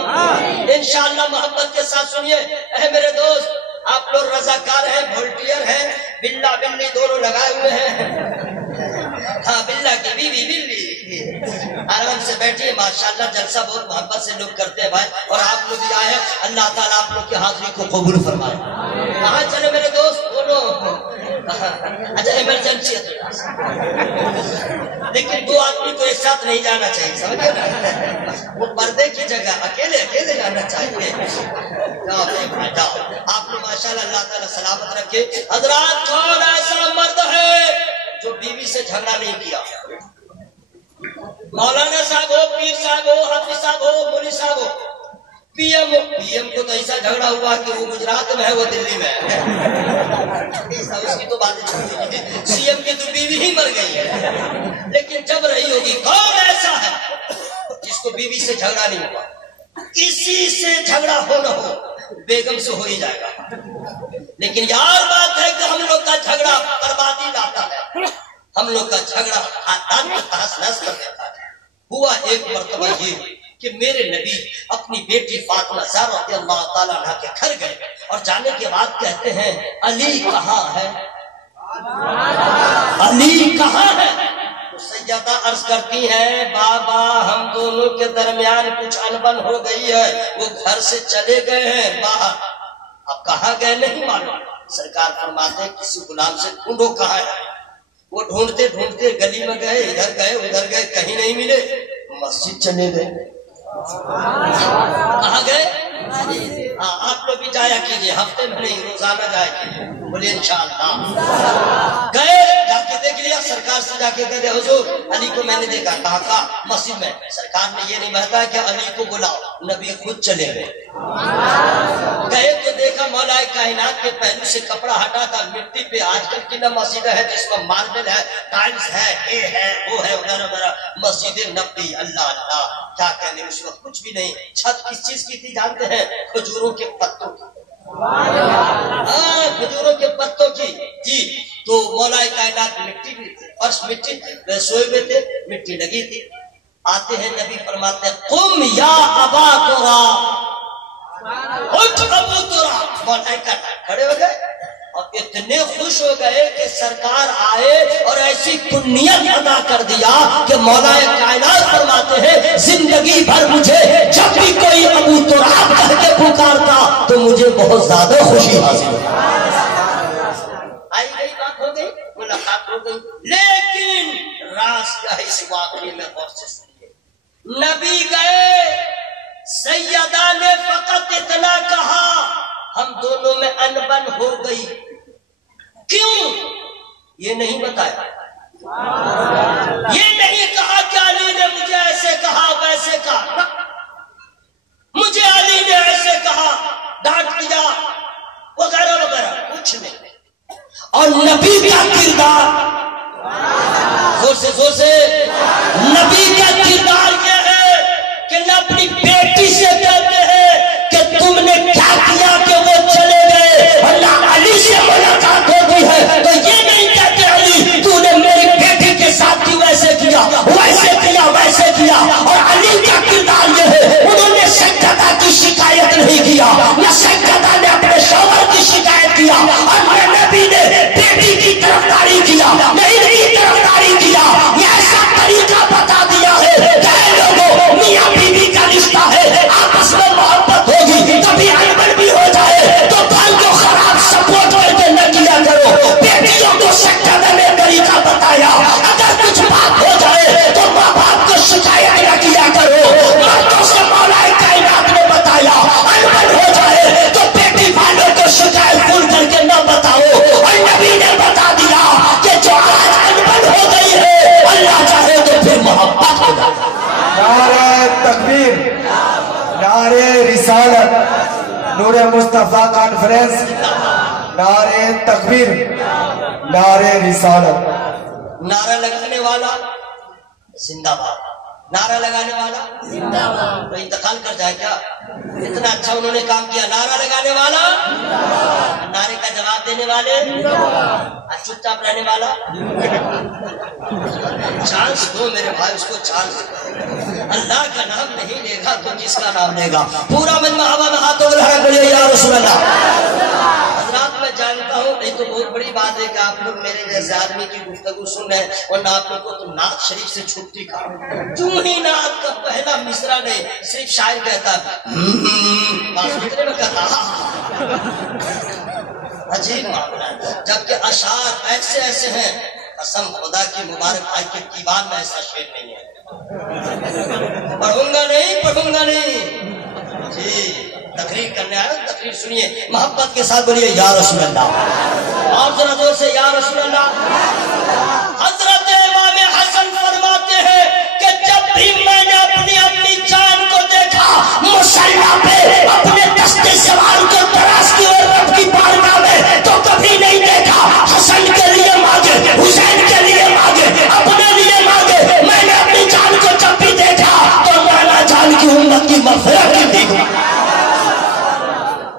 इंशाअल्लाह मोहब्बत के साथ। सुनिए ऐ मेरे दोस्त, आप लोग रजाकार हैं, वॉलंटियर हैं, बिल्ला बिल्ली दोनों लगाए हुए हैं। हाँ, बिल्ला की बीवी बिल्ली, आराम से बैठिए। माशाल्लाह जलसा बहुत मोहब्बत से लोग करते हैं भाई, और आप लोग भी आए हैं। अल्लाह ताला आप लोग की हाजिरी को कबूल फरमाए। कहाँ चले मेरे दोस्त दोनों? अच्छा, इमरजेंसी है, लेकिन दो आदमी को एक साथ नहीं जाना चाहिए, समझे ना? वो पर्दे की जगह अकेले अकेले जाना चाहिए। जाओ जाओ, आप लोग माशाल्लाह, अल्लाह ताला सलामत रखे। हजरात, कौन ऐसा मर्द है जो बीवी से झगड़ा नहीं किया? मौलाना साहब हो, पीर साहब हो, हाफिज साहब हो, मौलवी साहब हो, पीएम हो। पीएम को तो ऐसा झगड़ा हुआ कि वो गुजरात में है, वो दिल्ली में है। उसकी तो बात छोड़ दीजिए, सीएम की तो बीवी ही मर गई है, लेकिन जब रही होगी। कौन ऐसा है जिसको बीवी से झगड़ा नहीं हुआ? किसी से झगड़ा हो न हो, बेगम से हो ही जाएगा। लेकिन यार बात है कि हम लोग का झगड़ा बर्बादी लाता है, हम लोग का झगड़ा खानदान को तहस नहस कर देता है। हुआ एक मर्तबा ये कि मेरे नबी अपनी बेटी फातिमा ज़हरा रज़ियल्लाहु ताला अन्हा के घर गए और जाने के बाद कहते हैं, अली कहाँ है? अली कहाँ है? तो सैयदा अर्ज करती है, बाबा हम दोनों के दरमियान कुछ अनबन हो गई है, वो घर से चले गए हैं बाहर। अब कहाँ गए नहीं मालूम। सरकार फरमाते हैं, किसी गुलाम से ढूंढो कहाँ है। वो ढूंढते ढूंढते गली में गए, इधर गए उधर गए, कहीं नहीं मिले। मस्जिद चले गए। कहाँ गए? हाँ, आप लोग भी जाया कीजिए, हफ्ते में नहीं रोजाना जाया कीजिए। बोलिए इंशाअल्लाह। गए, जाके देख लिया। सरकार से जाके कहते, हुजूर अली को मैंने देखा। कहा का? मस्जिद में। सरकार ने ये नहीं बताया कि अली को बुलाओ, नबी खुद चले गए। गए तो देखा मौला कायनात के पहलू से कपड़ा हटा था, मिट्टी पे आजकल की न मस्जिद है जिसमें मार्बल है, टाइल्स है, ये है वो है, वगैरह वगैरह। मस्जिद नबी, अल्लाह अल्लाह, क्या कहने, उस वक्त कुछ भी नहीं। छत किस चीज की थी जानते हैं? खजूरों के पत्तों की। हाँ, खजूरों के पत्तों की जी। तो मौला कायनात मिट्टी भी थी, फर्श मिट्टी, सोए हुए थे, मिट्टी लगी थी। आते हैं नबी फरमाते हैं, कुम या अबा तुरा, उठ अबू तुरा। मौला खड़े हो गए और इतने खुश हो गए कि सरकार आए और ऐसी पुण्यत अदा कर दिया कि मौला कायनात फरमाते हैं, जिंदगी भर मुझे जब भी कोई अबू तुराब कह के पुकारता तो मुझे बहुत ज्यादा खुशी हासिल हुई। आई गई बात हो गई, मुलाकात हो गई। लेकिन राज का इस वाकये में गौर से सुनिए। नबी गए سیدہ نے فقط اتنا کہا ہم دونوں میں انبن ہو گئی. کیوں؟ یہ نہیں بتایا. یہ نہیں کہا کہ علی نے مجھے ایسے کہا ویسے کہا، مجھے علی نے ایسے کہا ڈانٹ دیا وغیرہ وغیرہ، کچھ نہیں. اور نبی کا کردار، زور سے نبی کا کردار یہ ہے کہ نہ اپنی بیٹی سے کہتے ہیں کہ تم نے کیا کیا کہ وہ چلے گئے، اور نہ علی سے ملاقات ہوتی ہے تو یہ نہیں کہتے علی تو نے میری بیٹی کے ساتھ کیوں ایسے کیا ویسے کیا. اور علی کا کردار یہ ہے انہوں نے سجدہ کی شکایت نہیں کیا، نہ سجدہ نے اپنے شوہر کی شکایت کیا، اور میرے نبی نے بیٹی کی طرفداری کیا، نہیں کی طرفداری کیا. یہ ایسا طریقہ بتا دیا ہے کہ لوگوں میاں بیوی کا رشتہ ہے، آپس میں محبت ہوگی کبھی انبن بھی ہو جائے تو پھل کو خراب سپورٹ کر کے نہ کیا کرو. بیٹیوں کو سجدہ نے طریقہ بتایا، اگر کچھ بات ہو جائے تو ماں باپ کو شکایت نہ کیا کرو. مردوں سے مولا کائنات نے بتایا انبن ہو جائے تو بیٹی والوں کو شکایت بھول کر کے نہ بتاؤ. اور نبی نے بتا دیا کہ جو آج انبن ہو گئی ہے اللہ چاہے تو پھر محبت ہو جائے. نعرہ تکبیر، نعرہ رسالت، نور مصطفیٰ کانفرنس، نعرہ تکبیر، نعرہ رسالت. نعرہ لگانے والا زندہ باد، نعرہ لگانے والا زندہ باد. تو انتقال کر جائے کیا؟ اتنا اچھا انہوں نے کام کیا. نعرہ لگانے والا، نعرے کا جواب دینے والے، چپ چاپ رہنے والا. چانس دو میرے بھائی، اس کو چانس دو. اللہ کا نام نہیں لے گا تو جس کا نام لے گا. پورا مجمع ہوا میں ہاتھوں کو لگا کر یا رسول اللہ. حضرات میں جانتا ہوں نہیں تو بہت بڑی بات ہے کہ آپ لوگ میرے جیسے آدمی کی گفتگو سن رہے ہیں اور نہ آپ لوگ کو تو نعت شریف سے چھٹی کا. کیوں ہی نعت کا پہلا مصرع نہیں، صرف شاعر کہتا دوسرے میں کہتا عجیب معاملہ ہے. جبکہ اشعار ایسے ایسے ہیں، قسم خدا کی مبارک بھائی کے دیوان میں ایسا شعر نہیں ہے. پڑھوں گا نہیں جی. تقریر کرنے آیا، تقریر سنیے محبت کے ساتھ، بولیے یا رسول اللہ. اور ذرا زور سے یا رسول اللہ. حضرت امام حسن فرماتے ہیں کہ جب بھی میں نے اپنی جان کو دیکھا مسلح پہ اپنے دستے سوار کو تراش کی اور رب کی بارگاہ میں، تو کبھی نہیں دیکھا حسن کے لیے مانگے، حسین کے لیے مانگے، اپنے لیے مانگے. میں نے اپنی جان کو جب بھی دیکھا تو مولا جان کی امت کی مغفرت کی دیکھا.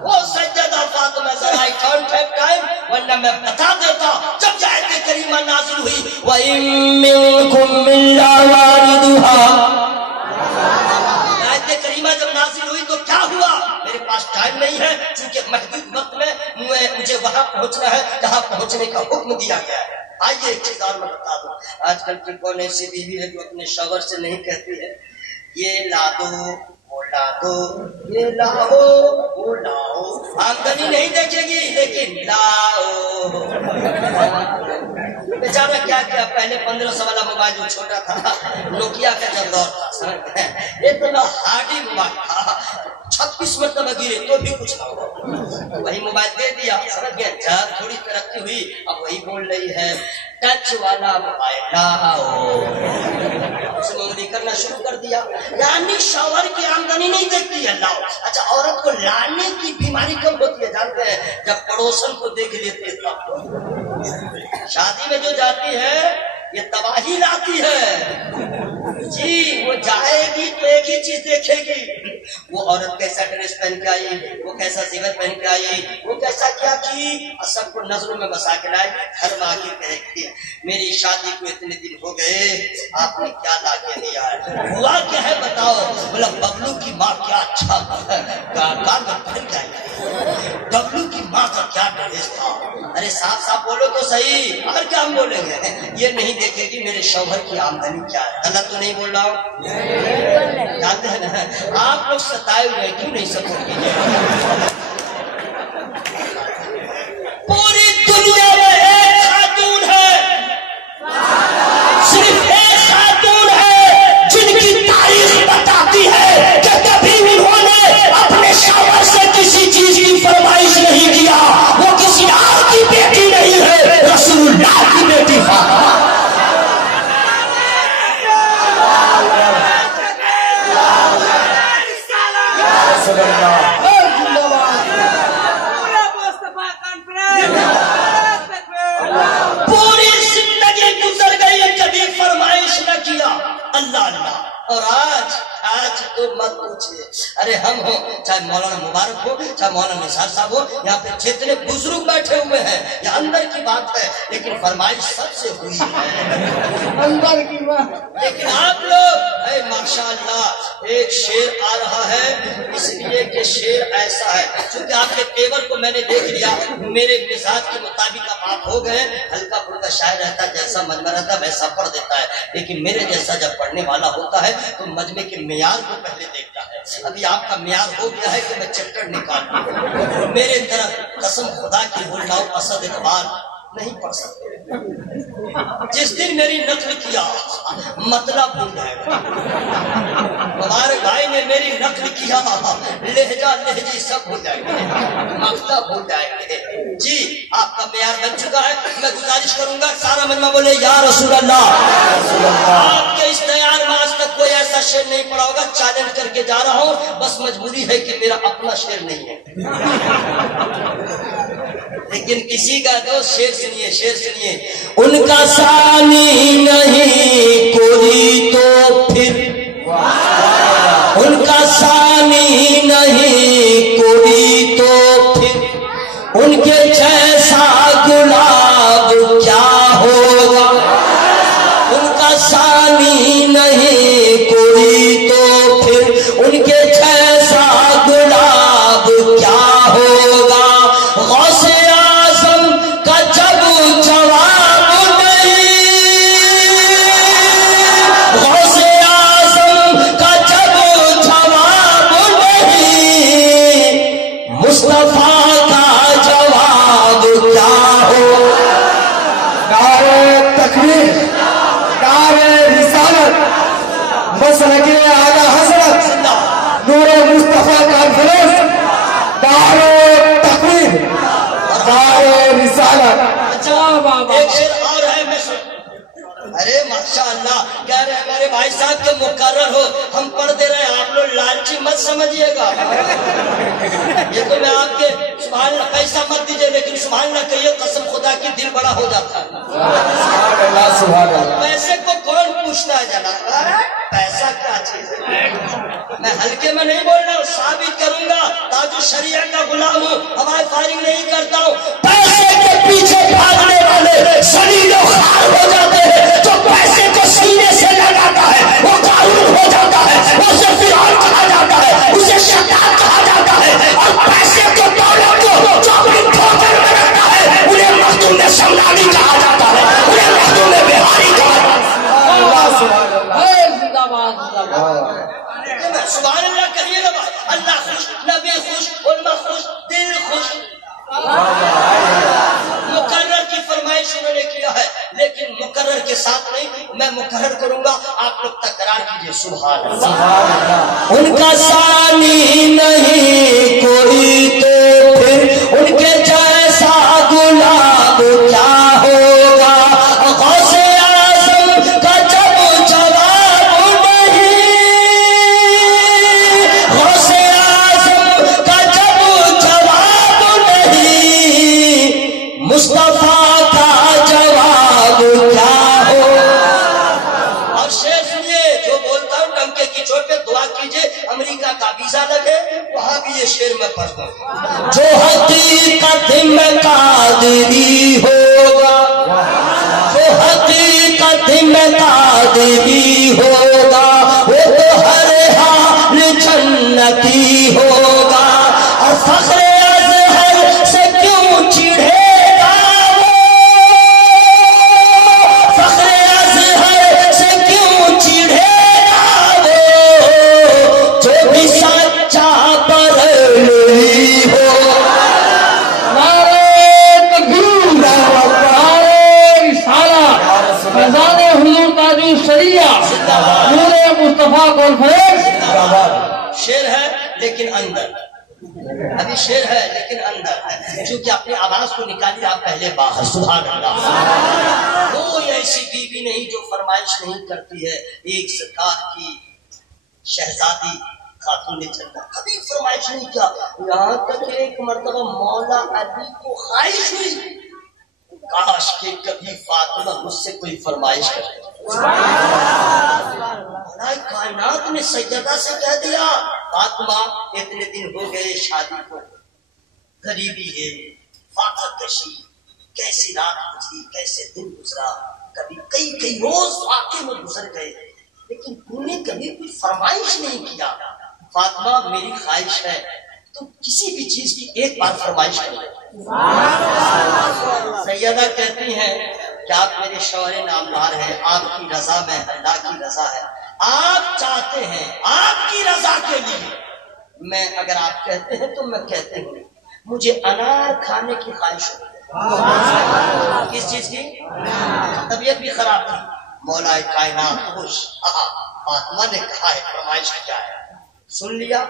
وہ سجدہ فاطمہ ذرا I can't have time ورنہ میں بتا دیتا. جب آیت کریمہ نازل ہوئی وَإِن مِّنكُم إِلَّا وَارِدُهَا، آیت کریمہ جب نازل ہوئی تو کیا ہوا؟ میرے پاس ٹائم نہیں ہے چونکہ محدود وقت میں مجھے وہاں پہنچنا ہے جہاں پہنچنے کا حکم دیا گیا ہے. آئیے ایک چیز اور میں بتا دوں. آج کل کی کون ایسی بیوی ہے جو اپنے شوہر سے نہیں کہتی ہے یہ لا دو وہ لا دو، یہ لاؤ وہ لاؤ. آمدنی نہیں دیکھے گی لیکن لاؤ. بیچارہ کیا کیا، پہلے 1500 والا موبائل جو چھوٹا تھا نوکیا کا جب دور تھا، سمجھ گئے اتنا ہارڈی موبائل تھا، 36 مرتبہ گرے تو بھی کچھ نہ ہوا. وہی موبائل دے دیا، سمجھ گئے. جب تھوڑی ترقی ہوئی اب وہی بول رہی ہے ٹچ والا موبائل لاؤ. اس نے انگلی کرنا شروع کر دیا. یعنی شوہر کی آمدنی نہیں دیکھتی ہے لاؤ. اچھا عورت کو لانے کی بیماری کب ہوتی ہے جانتے ہیں؟ جب پڑوسن کو دیکھ لیتے تھا. شادی میں جو جاتی ہے یہ تباہی لاتی ہے جی. وہ جائے گی تو ایک ہی چیز دیکھے گی، وہ عورت کیسا ڈریس پہن کے آئی، وہ کیسا زیور پہن کے آئی، وہ کیسا کیا کی، اور سب کو نظروں میں بسا کے لائے. گھر میں آ کے کہے گی میری شادی کو اتنے دن ہو گئے آپ نے کیا لا کے دیا ہے؟ ہوا کیا ہے بتاؤ؟ بولا ببلو کی ماں کیا اچھا پہن کے آئی، ببلو کی ماں کا کیا ڈریس تھا. ارے صاف صاف بولو تو صحیح، اور کیا ہم بولیں گے؟ یہ نہیں دیکھے گی میرے شوہر کی آمدنی کیا ہے. غلط تو نہیں بول رہا ہوں؟ جانتے ہیں نا آپ لوگ ستائے ہوئے کیوں نہیں سپورٹ کیجیے. پوری دنیا میں ایک خاتون ہے، صرف ایک خاتون ہے جن کی تاریخ بتاتی ہے کہ کبھی हम हो, चाहे मौलाना मुबारक हो, चाहे मौलाना निसार साहब हो, यहाँ पे जितने बुजुर्ग बैठे हुए हैं, ये अंदर की बात है, लेकिन फरमाइश सबसे हुई है अंदर की बात। लेकिन आप लोग माशाअल्लाह एक शेर आ रहा है, इसलिए कि शेर ऐसा है, क्योंकि आपके तेवर को मैंने देख लिया, मेरे मिजाज के मुताबिक आप हो गए, हल्का फुल्का शायर रहता है, जैसा मजमा रहता है वैसा पढ़ देता है, लेकिन मेरे जैसा जब पढ़ने वाला होता है तो मजमे के मियार को पहले देखता है। अभी आपका मियार हो गया है कि मैं चैप्टर निकाल दूं, मेरे तरफ कसम खुदा की बोलना असद इकबाल नहीं पढ़ सकते। जिस दिन मेरी नकल किया मतलब भूल जाएगा। मुबारक भाई ने मेरी नकल किया, लहजा लहजी सब भूल जाएंगे, मकता भूल जाएंगे। जी आपका मेयार बन चुका है। मैं गुजारिश करूंगा सारा मजमा बोले या रसूल अल्लाह। आपके इस तैयार में आज तक कोई ऐसा शेर नहीं पड़ा होगा, चैलेंज करके जा रहा हूँ, बस मजबूरी है कि मेरा अपना शेर नहीं है, लेकिन किसी का तो शेर सुनिए, शेर सुनिए। उनका सानी नहीं कोई तो फिर, उनका सानी नहीं कोई तो फिर, उनके जैसा गुलाब क्या होगा। उनका सानी नहीं कोई तो फिर, उनके जैसा गुलाब क्या होगा। गौसे आज़म का जब जवाब नहीं, गौसे आज़म का जब जवाब नहीं, मुस्तफा का जवाब क्या हो। नारे तकबीर, नारे रिसालत, मसलके आला हज़रत नूरे मुस्तफा कॉन्फ्रेंस, नारे तकबीर, नारे रिसालत। एक शेर और है, मैं अरे माशाअल्लाह कह रहे हमारे भाई साहब के मुकर्रर हो, हम पढ़ दे रहे हैं, आप लोग लालची मत समझिएगा। ये तो मैं आपके सुभान अल्लाह पैसा मत दीजिए, लेकिन सुभान अल्लाह कहिए, कसम खुदा की दिल बड़ा हो जाता है। पैसे को कौन पूछता है जनाब, पैसा क्या चीज है। मैं हल्के में नहीं बोल रहा हूँ, साबित करूंगा, ताजु शरिया का गुलाम हूँ, हमारे फायरिंग नहीं करता हूँ। पैसे के पीछे भागने वाले शरीर खार हो जाते हैं, जो पैसे को सीने से लगाता है वो कारून हो जाता है, उसे फिरौन कहा जाता है, उसे शैतान कहा जाता है, और पैसे को दौलत को जो अपनी ठोकर में रखता है उन्हें मखदूम शमलानी कहा जाता है, उन्हें मखदूम बिहारी कहा जाता है। सुभान अल्लाह करिए ना, अल्लाह खुश, नबी खुश, उल्मा खुश, दिल खुश। मुकर्रर की फरमाइश उन्होंने किया है, लेकिन मुकर्रर के साथ नहीं, मैं मुकर्रर करूंगा, आप लोग तकरार कीजिए। सुभान अल्लाह। उनका सानी नहीं कोई तो फिर, उनके जैसा गुलाब क्या होगा। गौसे आज़म का जब जवाब नहीं, गौसे आज़म का जब जवाब नहीं, मुस्तफा का जवाब क्या हो। और शेर सुनिए, जो बोलता हूँ डंके की चोट पे दुआ कीजिए, अमेरिका का वीजा लगे, वहां भी ये शेर में पढ़ता हूँ। जो हकीकत में कादिरी होगा, जो हकीकत में कादिरी होगा, वो तो हर हाल जन्नती होगा। और फख्रे अज़हर से क्यों चिढ़ेगा वो, फख्रे अज़हर से क्यों चिढ़ेगा वो, जो भी सच्चा बरेलवी हो। नारे तकबीर, नारे रिसालत, फैज़ान हुज़ूर ताजु शरिया, नूरे मुस्तफा कॉन्फ्रेंस। शेर है लेकिन अंदर, अभी शेर है लेकिन अंदर है, क्योंकि अपनी आवाज को निकालिए आप पहले बाहर। सुभान अल्लाह। कोई ऐसी बीवी नहीं जो फरमाइश नहीं करती है, एक सरकार की शहजादी खातून ने जन्नत कभी फरमाइश नहीं किया, यहाँ तक एक मर्तबा मौला अली को ख्वाहिश हुई, काश के कभी फातिमा मुझसे कोई फरमाइश करे। कायनात ने सैयदा से कह दिया, फातिमा इतने दिन हो गए शादी को, गरीबी है, फाकत कशी, कैसी रात गुजरी, कैसे दिन गुजरा, कभी कई रोज वाकई में गुजर गए, लेकिन तूने कभी कोई फरमाइश नहीं किया। फातिमा मेरी ख्वाहिश है तो किसी भी चीज की एक बार फरमाइश कर ले। सैयदा कहती हैं कि आप मेरे शौहरे नामदार हैं, आपकी रजा में अल्लाह की रजा है, आप चाहते हैं आपकी रजा के लिए मैं, अगर आप कहते हैं तो मैं कहती हूँ, मुझे अनार खाने की ख्वाहिश हो। किस चीज की? तबीयत भी खराब थी, मौलाए कायनात खुश। फातिमा ने कहा है फरमाइश क्या है, सुन लिया।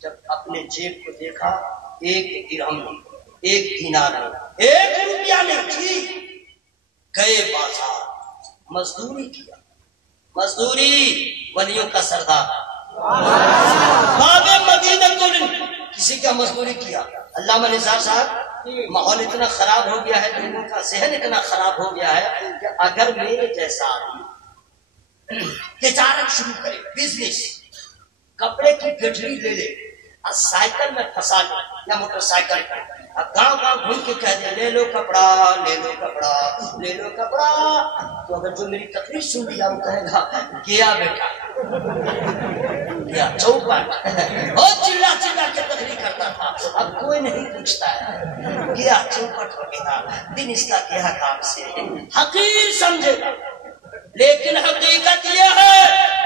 जब अपने जेब को देखा, एक दिरहम नहीं, एक दीनार नहीं, 1 रुपया नहीं थी। गए बाजार, मजदूरी किया, मजदूरी वलियों का सरदार, बाबे मदीना को किसी का मजदूरी किया। अल्लामा निसार साहब, माहौल इतना खराब हो गया है, लोगों का जहन इतना खराब हो गया है कि अगर मेरे जैसा आदमी तिजारत शुरू करे, बिजनेस, कपड़े की गठरी ले ले और साइकिल में फंसा ले या मोटरसाइकिल पे, अब गांव घूम के कह दे ले लो कपड़ा, ले लो कपड़ा, ले लो कपड़ा, तो अगर जो मेरी तकलीफ सुन लिया वो कहेगा गया बेटा, गया चौपट, बहुत चिल्ला चिल्ला के तकलीफ करता था, अब कोई नहीं पूछता है, गया चौपट हो गया, दिन इसका गया काम से, हकीर समझेगा। लेकिन हकीकत यह है,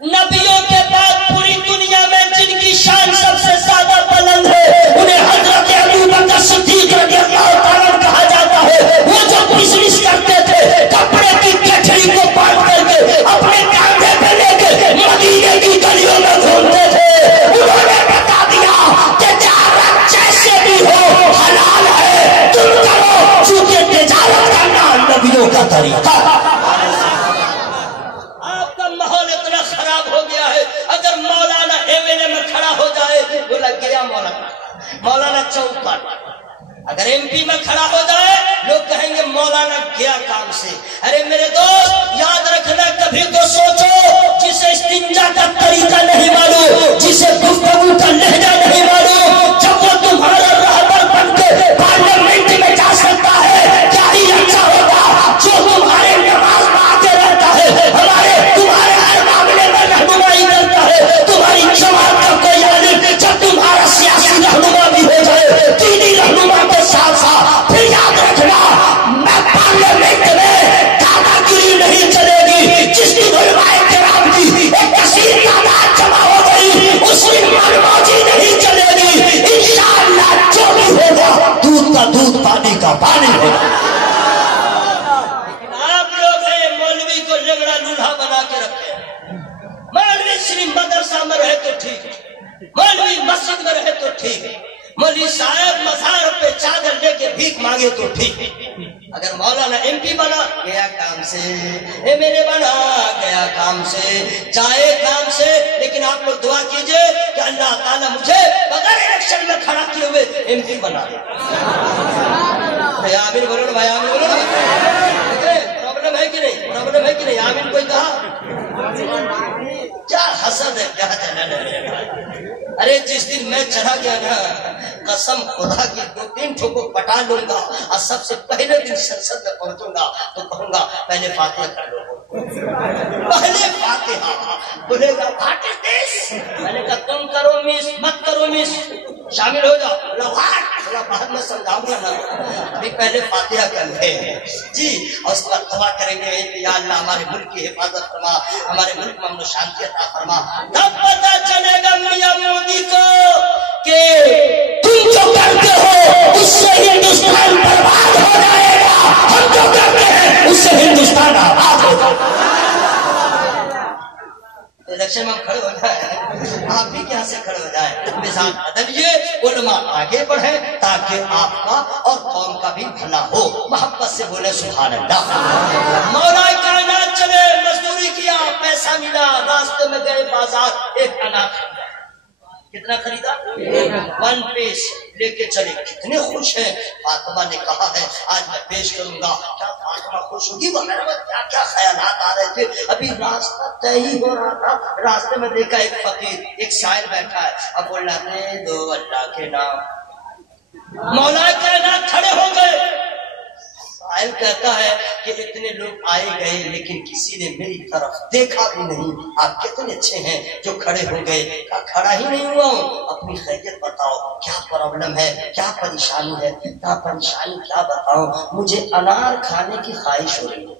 नबियों के बाद पूरी दुनिया में जिनकी शान सबसे ज्यादा बुलंद है, उन्हें हजरत अबू बकर सिद्दीक रज़ियल्लाहु ताला कहा जाता है। वो जो बिजनेस करते थे, कपड़े की गठरी को बांध करके अपने कांधे पे लेके मदीने की गलियों में घूमते थे। उन्होंने बता दिया कि तिजारत जैसे भी हो हलाल है, तुम करो, चूंकि तिजारत करना नबियों का तरीका। मौलाना चौपट, अगर एमपी में खड़ा हो जाए लोग कहेंगे मौलाना गया काम से। अरे मेरे दोस्त याद रखना, कभी तो सोचो जिसे इस्तिंजा का तरीका नहीं मालूम, जिसे गुफ्तगू का लहजा नहीं मालूम, जब वो तुम्हारा रहबर बनके पार्लियामेंट में जा सकता है, क्या ही अच्छा होगा। जो तुम्हारे नमाज में आते रहता है, तुम्हारे हर मामले में रहनुमाई करता है, तुम्हारी जमात का कोई आलिम, जब तुम्हारा सियासी रहनुमा भी हो जाए, दीनी रहनुमा के साथ साथ, फिर याद रखना मैं पार्लियामेंट में दादागिरी नहीं चलेगी। जिस दिन उलमाए किराम की एक कसीर तादाद जमा हो गई, उस दिन मनमौजी नहीं चलेगी। इंशाअल्लाह जो भी होगा, दूध का दूध, पानी का पानी होगा। आप लोग हैं मौलवी को रगड़ा लूल्हा बना के रखे। मौलवी सिर्फ मदरसा में रहे तो ठीक है, मौलवी मस्जिद में रहे तो ठीक है, मौलवी साहब मज़ार पे चादर लेके भीख मांगे तो ठीक है। अगर मौलाना एमपी बना गया काम से, एमएलए बना गया काम से, चाहे काम से, लेकिन आप लोग दुआ कीजिए कि अल्लाह ताला मुझे बगैर इलेक्शन में खड़ा किए हुए एमपी बना दे। आमीन बोलो भाई, आमीन बोलो। प्रॉब्लम है कि नहीं? प्रॉब्लम है कि नहीं? आमीन कोई कहा? क्या हसद है, क्या चला। अरे जिस दिन मैं चला गया ना, कसम खुदा की 2-3 ठोको पटा लूंगा और सबसे पहले दिन संसद में पहुंचूंगा तो कहूंगा पहले फातिहा कर लो, पहले फातिहा। बोलेगा व्हाट इज दिस? मैंने कहा तुम करो मिस, मत करो मिस, शामिल हो जाओ। बोला बाद में समझाऊंगा ना, अभी पहले फातिहा कर ले जी, और उसके बाद दुआ करेंगे या अल्लाह हमारे मुल्क की हिफाजत फरमा, हमारे मुल्क में अमन शांति अता फरमा। तब पता चलेगा मियां मोदी को कि तुम जो करते हो उससे हिंदुस्तान बर्बाद हो जाएगा, हम जो करते हैं उससे हिंदुस्तान आबाद हो जाएगा। तो इलेक्शन में हम खड़े हो जाए, आप भी क्या से खड़े हो जाए, मिजाज बदलिए, उलमा आगे बढ़े ताकि आपका और कौम का भी भला हो। मोहब्बत से बोले सुभान अल्लाह। मौला कायनात चले, मजदूरी किया, पैसा मिला, रास्ते में गए बाजार, एक अनाथ کتنا خریدا؟ 1 پیس لے کے چلے. کتنے خوش ہیں. فاطمہ نے کہا ہے آج میں پیش کروں گا. کیا فاطمہ خوش ہوگی؟ وغیرہ کیا کیا خیالات آ رہے تھے. ابھی راستہ طے ہی ہو رہا تھا. راستے میں دیکھا ایک فقیر ایک سائل بیٹھا ہے. اب بول رہا دے دو اللہ کے نام. مولا کائنات کھڑے ہو گئے. سائل کہتا ہے کہ اتنے لوگ آئے گئے لیکن کسی نے میری طرف دیکھا بھی نہیں. آپ کتنے اچھے ہیں جو کھڑے ہو گئے. کہا کھڑا ہی نہیں ہوا ہوں. اپنی خیریت بتاؤ, کیا پرابلم ہے, کیا پریشانی ہے. کیا پریشانی کیا بتاؤ, مجھے انار کھانے کی خواہش ہو رہی ہے.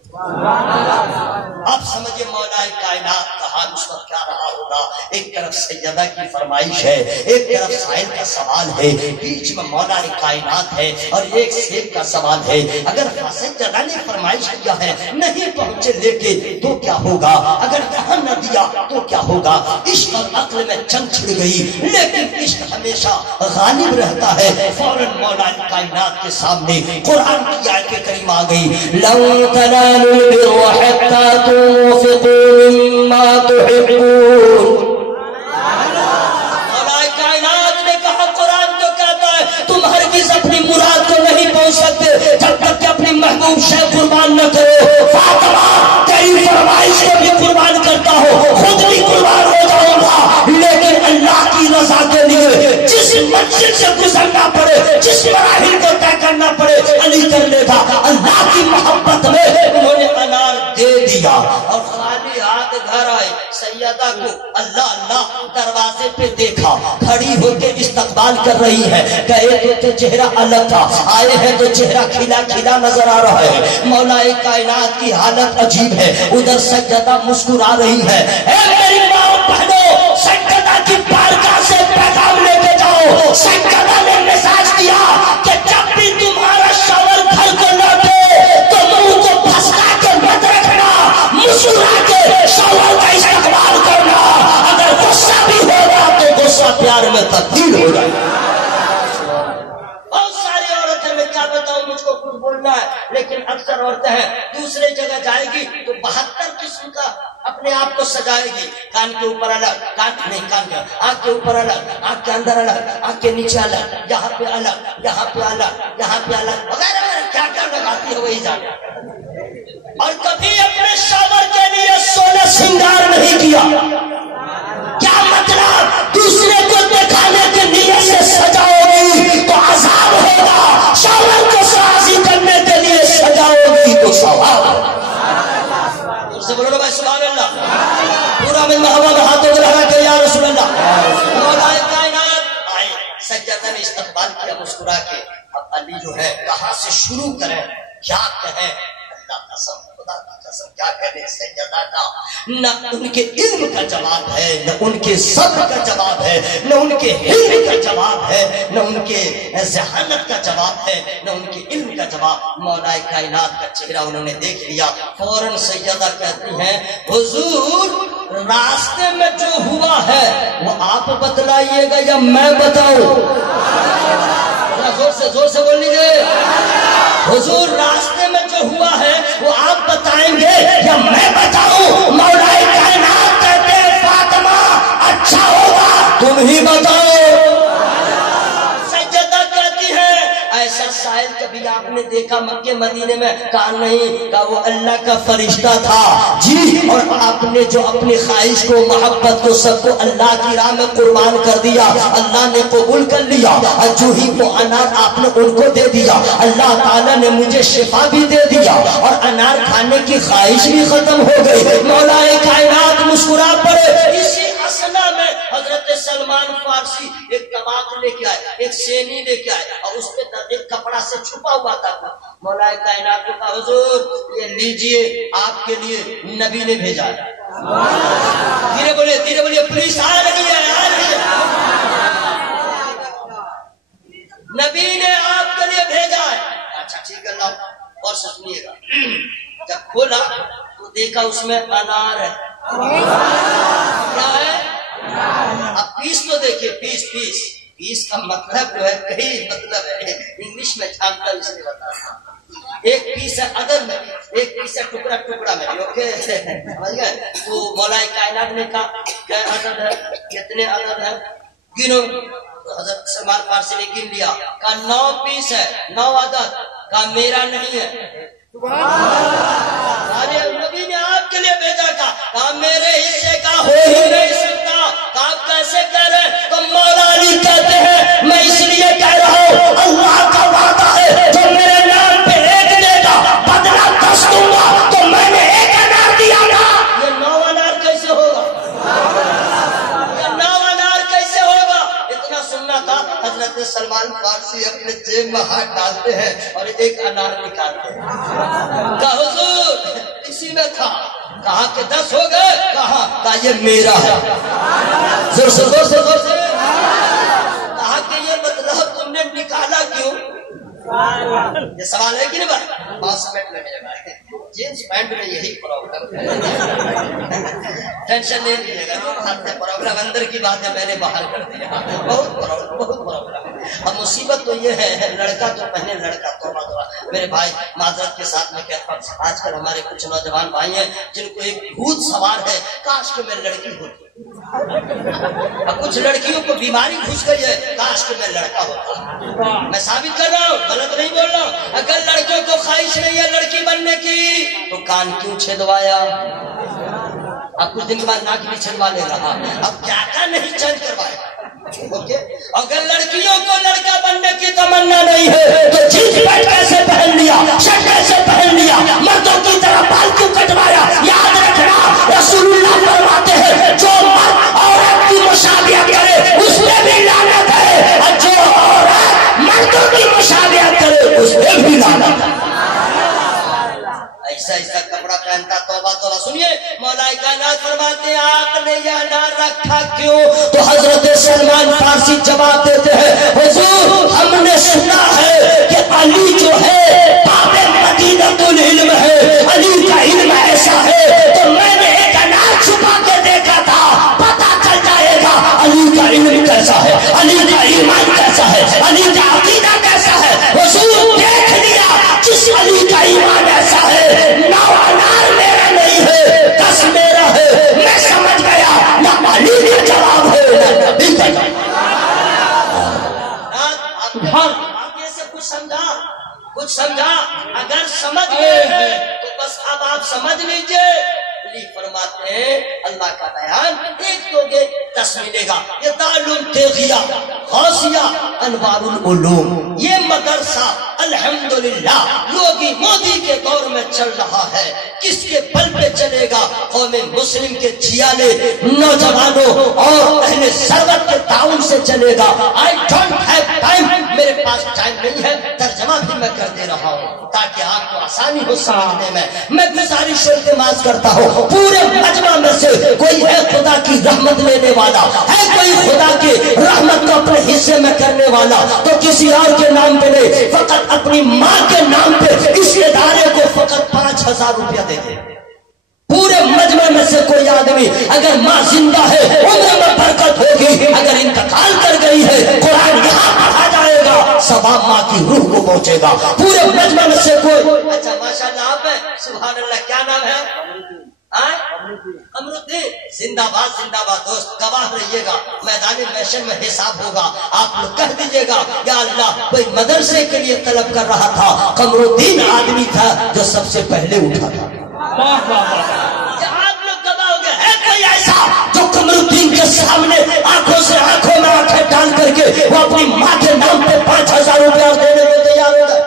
اب سمجھے مولا کائنات کا حال اس وقت کیا رہا ہوگا. ایک طرف سیدہ کی فرمائش ہے, ایک طرف سائل کا سوال ہے, بیچ میں مولا کائنات ہے اور ایک سیب کا سوال ہے. اگر سیدہ نے فرمائش کیا ہے نہیں پہنچے لے کے تو کیا ہوگا, اگر یہاں نہ دیا تو کیا ہوگا. عشق اور عقل میں جنگ چھڑ گئی لیکن عشق ہمیشہ غالب رہتا ہے. فوراً مولا کائنات کے سامنے قرآن کی آیت کریمہ آ گئی. لو تنالوا البر حتى تنفقوا مما تحبون. مولا کائنات نے کہا قرآن تو کہتا ہے تم ہرگز اپنی مراد کو نہیں پہنچ سکتے جب تک کہ اپنی محبوب شے قربان نہ کرو. فاطمہ تیری فرمائش کو بھی قربان کرتا ہو, خود بھی قربان ہو جاؤں گا, لیکن اللہ کی رضا کے لیے جس منزل سے گزرنا پڑے, جس مراحل کو طے کرنا پڑے علی کر لے گا. اللہ کی محبت میں انہوں نے انار دے دیا اور خالی ہاتھ گھر آئے. سیدہ کو اللہ اللہ دروازے پہ دیکھا, کھڑی ہو کے استقبال کر رہی ہے. گئے تو چہرہ الگ تھا, آئے ہیں تو چہرہ کھلا کھلا نظر آ رہا ہے. مولا کائنات کی حالت عجیب ہے. ادھر سجدہ مسکرا رہی ہے. اے میری ماں بہنوں, سجدہ کی بارگاہ سے پیغام لے کے جاؤ. سجدہ نے مساج دیا کہ جب بھی تمہارا شوہر گھر کو لوٹے تو منہ کو پھسلا کے مت رکھنا, مسکرا کے شوہر کا استقبال کرنا. اگر غصہ بھی ہوگا تو غصہ پیار میں تبدیل ہو جائے گا. مجھ کو کچھ بولنا ہے لیکن اکثر عورتیں ہیں دوسرے جگہ جائے گی تو 72 قسم کا اپنے آپ کو سجائے گی. کان کے اوپر الگ, کان نہیں کان کا, آنکھ کے اوپر الگ, آنکھ کے اندر الگ, آنکھ کے نیچے الگ, یہاں پہ الگ, یہاں پہ الگ, یہاں پہ الگ وغیرہ کیا کیا لگاتی ہے وہی جانے. اور کبھی اپنے شوہر کے لیے سونا سنگار نہیں کیا. کیا مطلب؟ دوسرے کو دکھانے کے نیت سے سجاؤ گی تو عذاب ہوگا, شوہر کو راضی کرنے کے لیے سجاؤ گی تو ثواب ہوگا. سے بولو نا بھائی سبحان اللہ. پورا من ہوا میں ہاتھوں کو لگا کے یا رسول اللہ. مولا کائنات آئے, سجدہ نے استقبال کیا مسکرا کے. اب علی جو ہے کہاں سے شروع کریں, کیا کہیں. اللہ قسم, خدا کی قسم, کیا کہنے سیدہ کا نہ ان کے علم کا جواب ہے, نہ ان کے صبر کا جواب ہے, نہ ان کے حلم کا جواب ہے, نہ ان کے ذہانت کا جواب ہے, نہ ان کے علم کا جواب. مولا کائنات کا چہرہ انہوں نے دیکھ لیا. فوراً سیدہ کہتی ہیں حضور راستے میں جو ہوا ہے وہ آپ بتلائیے گا یا میں بتاؤں. زور سے بول لیجیے. حضور راستے میں جو ہوا ہے وہ آپ بتائیں گے یا میں بتاؤں. مولا کائنات کہتے ہیں فاطمہ اچھا ہوگا تم ہی بتاؤ. سجدہ کہتی ہے ایسا سائل کبھی آپ نے دیکھا مکے مدینے میں؟ کہا نہیں. کہا وہ اللہ کا فرشتہ تھا جی, اور آپ نے جو اپنی خواہش کو محبت کو سب کو اللہ کی راہ میں قربان کر دیا, اللہ نے قبول کر لیا. جو ہی وہ انار آپ نے ان کو دے دیا, اللہ تعالیٰ نے مجھے شفا بھی دے دیا اور انار کھانے کی خواہش بھی ختم ہو گئی. مولا کائنات مسکرا پڑے. اسی اسنا میں حضرت سلمان فارسی ایک کباغ لے کے آئے, ایک سینی لے کے آئے اور اس پہ ایک کپڑا سے چھپا ہوا تھا. مولا کائنات کو کہا حضور یہ لیجئے آپ کے لیے نبی نے بھیجا. دھیرے بولیے پولیس آ رہی ہے. نبی نے آپ کے لیے بھیجا ہے. اچھا ٹھیک ہے لاؤ. اور سنیے گا, جب کھولا تو دیکھا اس میں انار ہے. کیا ہے؟ اب پیس تو دیکھیے, پیس کا مطلب جو ہے کئی مطلب ہے, انگلش میں جانتا اس لیے بتا رہا ہوں. ایک پیس ہے ادر میں, ایک پیس ہے ٹکڑا میں. اوکے سمجھ گئے. تو مولا کائنات نے کہا کیا عدد ہے, کتنے عدد ہے؟ गिनो। तो हजरत सलमान फारसी ने गिन लिया, कहा 9 पीस है, 9 आदत, कहा मेरा नहीं है। अरे नबी ने आपके लिए भेजा, कहा मेरे हिस्से का हो ही नहीं सकता। आप कैसे कह रहे हैं? तो मौला अली कहते हैं मैं इसलिए कह रहा हूँ, अल्लाह का वादा है जो मेरे नाम पे एक देगा बदला 10 दूंगा। तो मैंने 1 अनार दिया था, ये 9 अनार कैसे होगा? ये 9 अनार कैसे होगा? इतना सुनना था। हजरत सलमान फारसी अपने जेब में हाथ डालते हैं और 1 अनार निकालते हैं। कहा हुजूर इसी में था। कहा कि 10 हो गए? कहा ये मेरा है। जोर से जोर से जोर से। कहा कि ये मतलब तुमने निकाला क्यों? ये सवाल है कि नहीं भाई? 5 मिनट में मेरे भाई जींस पैंट में यही प्रॉब्लम है। टेंशन नहीं लीजिएगा, प्रॉब्लम अंदर की बात है, मैंने बाहर कर दिया। बहुत प्रॉब्लम। अब मुसीबत तो ये है, लड़का तो पहले लड़का तोबा तोबा। मेरे भाई माजरत के साथ में कहता हूँ, आजकल हमारे कुछ नौजवान भाई हैं जिनको एक भूत सवार है, काश के मैं लड़की होती। अब कुछ लड़कियों को बीमारी घुस गई है, काश के मैं लड़का होता। मैं साबित कर रहा हूँ, गलत नहीं बोल रहा हूँ। अगर लड़कियों को ख्वाहिश नहीं है लड़की बनने की तो कान क्यों छेदवाया? अब कुछ दिन के बाद नाक भी छेदवा ले रहा। अब क्या नहीं चेंज करवाएगा? ओके। अगर लड़कियों को लड़का बनने की तमन्ना नहीं है तो जींस पैंट कैसे पहन लिया, शर्ट कैसे पहन लिया, मर्दों की तरह बाल क्यों कटवाया? याद रखना, रसूलुल्लाह फरमाते हैं जो मर्द औरत की मुशाबिहत करे उस पे भी लानत है, और जो औरत मर्दों की मुशाबिहत करे उस पे भी लानत है। ऐसा कपड़ा पहनता, तौबा तौबा। सुनिए मौला कायनात फरमाते हैं आपने यह ना रखा क्यों? तो हजरत सलमान फारसी जवाब देते हैं हुजूर हमने सुना है कि अली जो है बाबे मदीनतुल इल्म है, अली का इल्म ऐसा है। तो मैंने 1 अनार छुपा के देखा था, पता चल जाएगा अली का इल्म कैसा है, अली का ईमान कैसा है, अली का अकीदा कैसा है। हुजूर देख लिया, जिस अली का ईमान ऐसा है 9 अनार मेरा नहीं है, 10 मेरा है। मैं समझ गया ना अली का जवाब है ना नबी का जवाब। आगे से कुछ समझा। अगर समझ गए हैं तो बस अब आप समझ लीजिए। अली फरमाते हैं अल्लाह का बयान 1 दोगे 10 मिलेगा। ये ताल्लुम तेगिया गौसिया अनवारुल उलूम, ये मदरसा अल्हम्दुलिल्लाह योगी मोदी के दौर में चल रहा है। किसके बल पे चलेगा? कौमे मुस्लिम के जियाले नौजवानों और अहले सरवत के ताउन से चलेगा। आई डोंट हैव टाइम, मेरे पास टाइम नहीं है, तर्जमा भी मैं कर दे रहा हूँ ताकि आपको आसानी हो समझने में। मैं गुजारिश और इल्तिमास करता हूँ पूरे मजमा में से कोई है खुदा की रहमत लेने वाला, है कोई खुदा की रहमत को अपने हिस्से में करने वाला, तो किसी और के नाम पे नहीं, फकत अपनी माँ के नाम पे इस इदारे को फकत 5000 रुपया दे दे। पूरे मजमे में से कोई आदमी अगर माँ जिंदा है उम्र में बरकत होगी, अगर इंतकाल कर गई है कुरान यहाँ पढ़ा जाएगा, सवाब माँ की रूह को पहुंचेगा। पूरे मजमे में से कोई, अच्छा माशाल्लाह आप है, सुभान अल्लाह, क्या नाम है? अमरुद्दीन। जिंदाबाद जिंदाबाद दोस्त, गवाह रहिएगा, मैदानी मैशर में हिसाब होगा। आप लोग कह दीजिएगा या अल्लाह कोई मदरसे के लिए तलब कर रहा था, कमरुद्दीन आदमी था जो सबसे पहले उठा था। आप लोग गवाह हो गए, है कोई ऐसा जो कमरुद्दीन के सामने आंखों से आंखों में आंखें डाल करके वो अपनी माँ के नाम पे 5000 रुपया देने को तैयार होगा?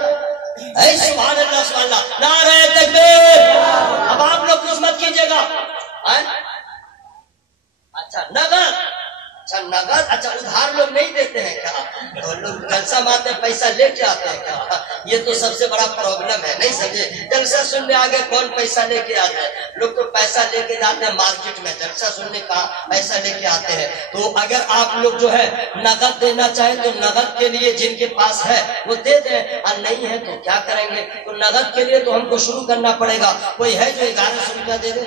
सुभान अल्लाह सुभान अल्लाह, नारे तकबीर। अब आप लोग कुछ मत कीजिएगा। अच्छा नगद, अच्छा उधार लोग नहीं देते हैं क्या? तो लोग जलसा मारते पैसा लेके आते हैं क्या? ये तो सबसे बड़ा प्रॉब्लम है, नहीं समझे? जलसा सुनने आगे कौन पैसा लेके आता है? लोग तो पैसा लेके जाते हैं मार्केट में, जलसा सुनने का पैसा लेके आते हैं। तो अगर आप लोग जो है नगद देना चाहे तो नगद के लिए जिनके पास है वो दे दें, और नहीं है तो क्या करेंगे? तो नगद के लिए तो हमको शुरू करना पड़ेगा। कोई है जो 1100 रुपया दे दे?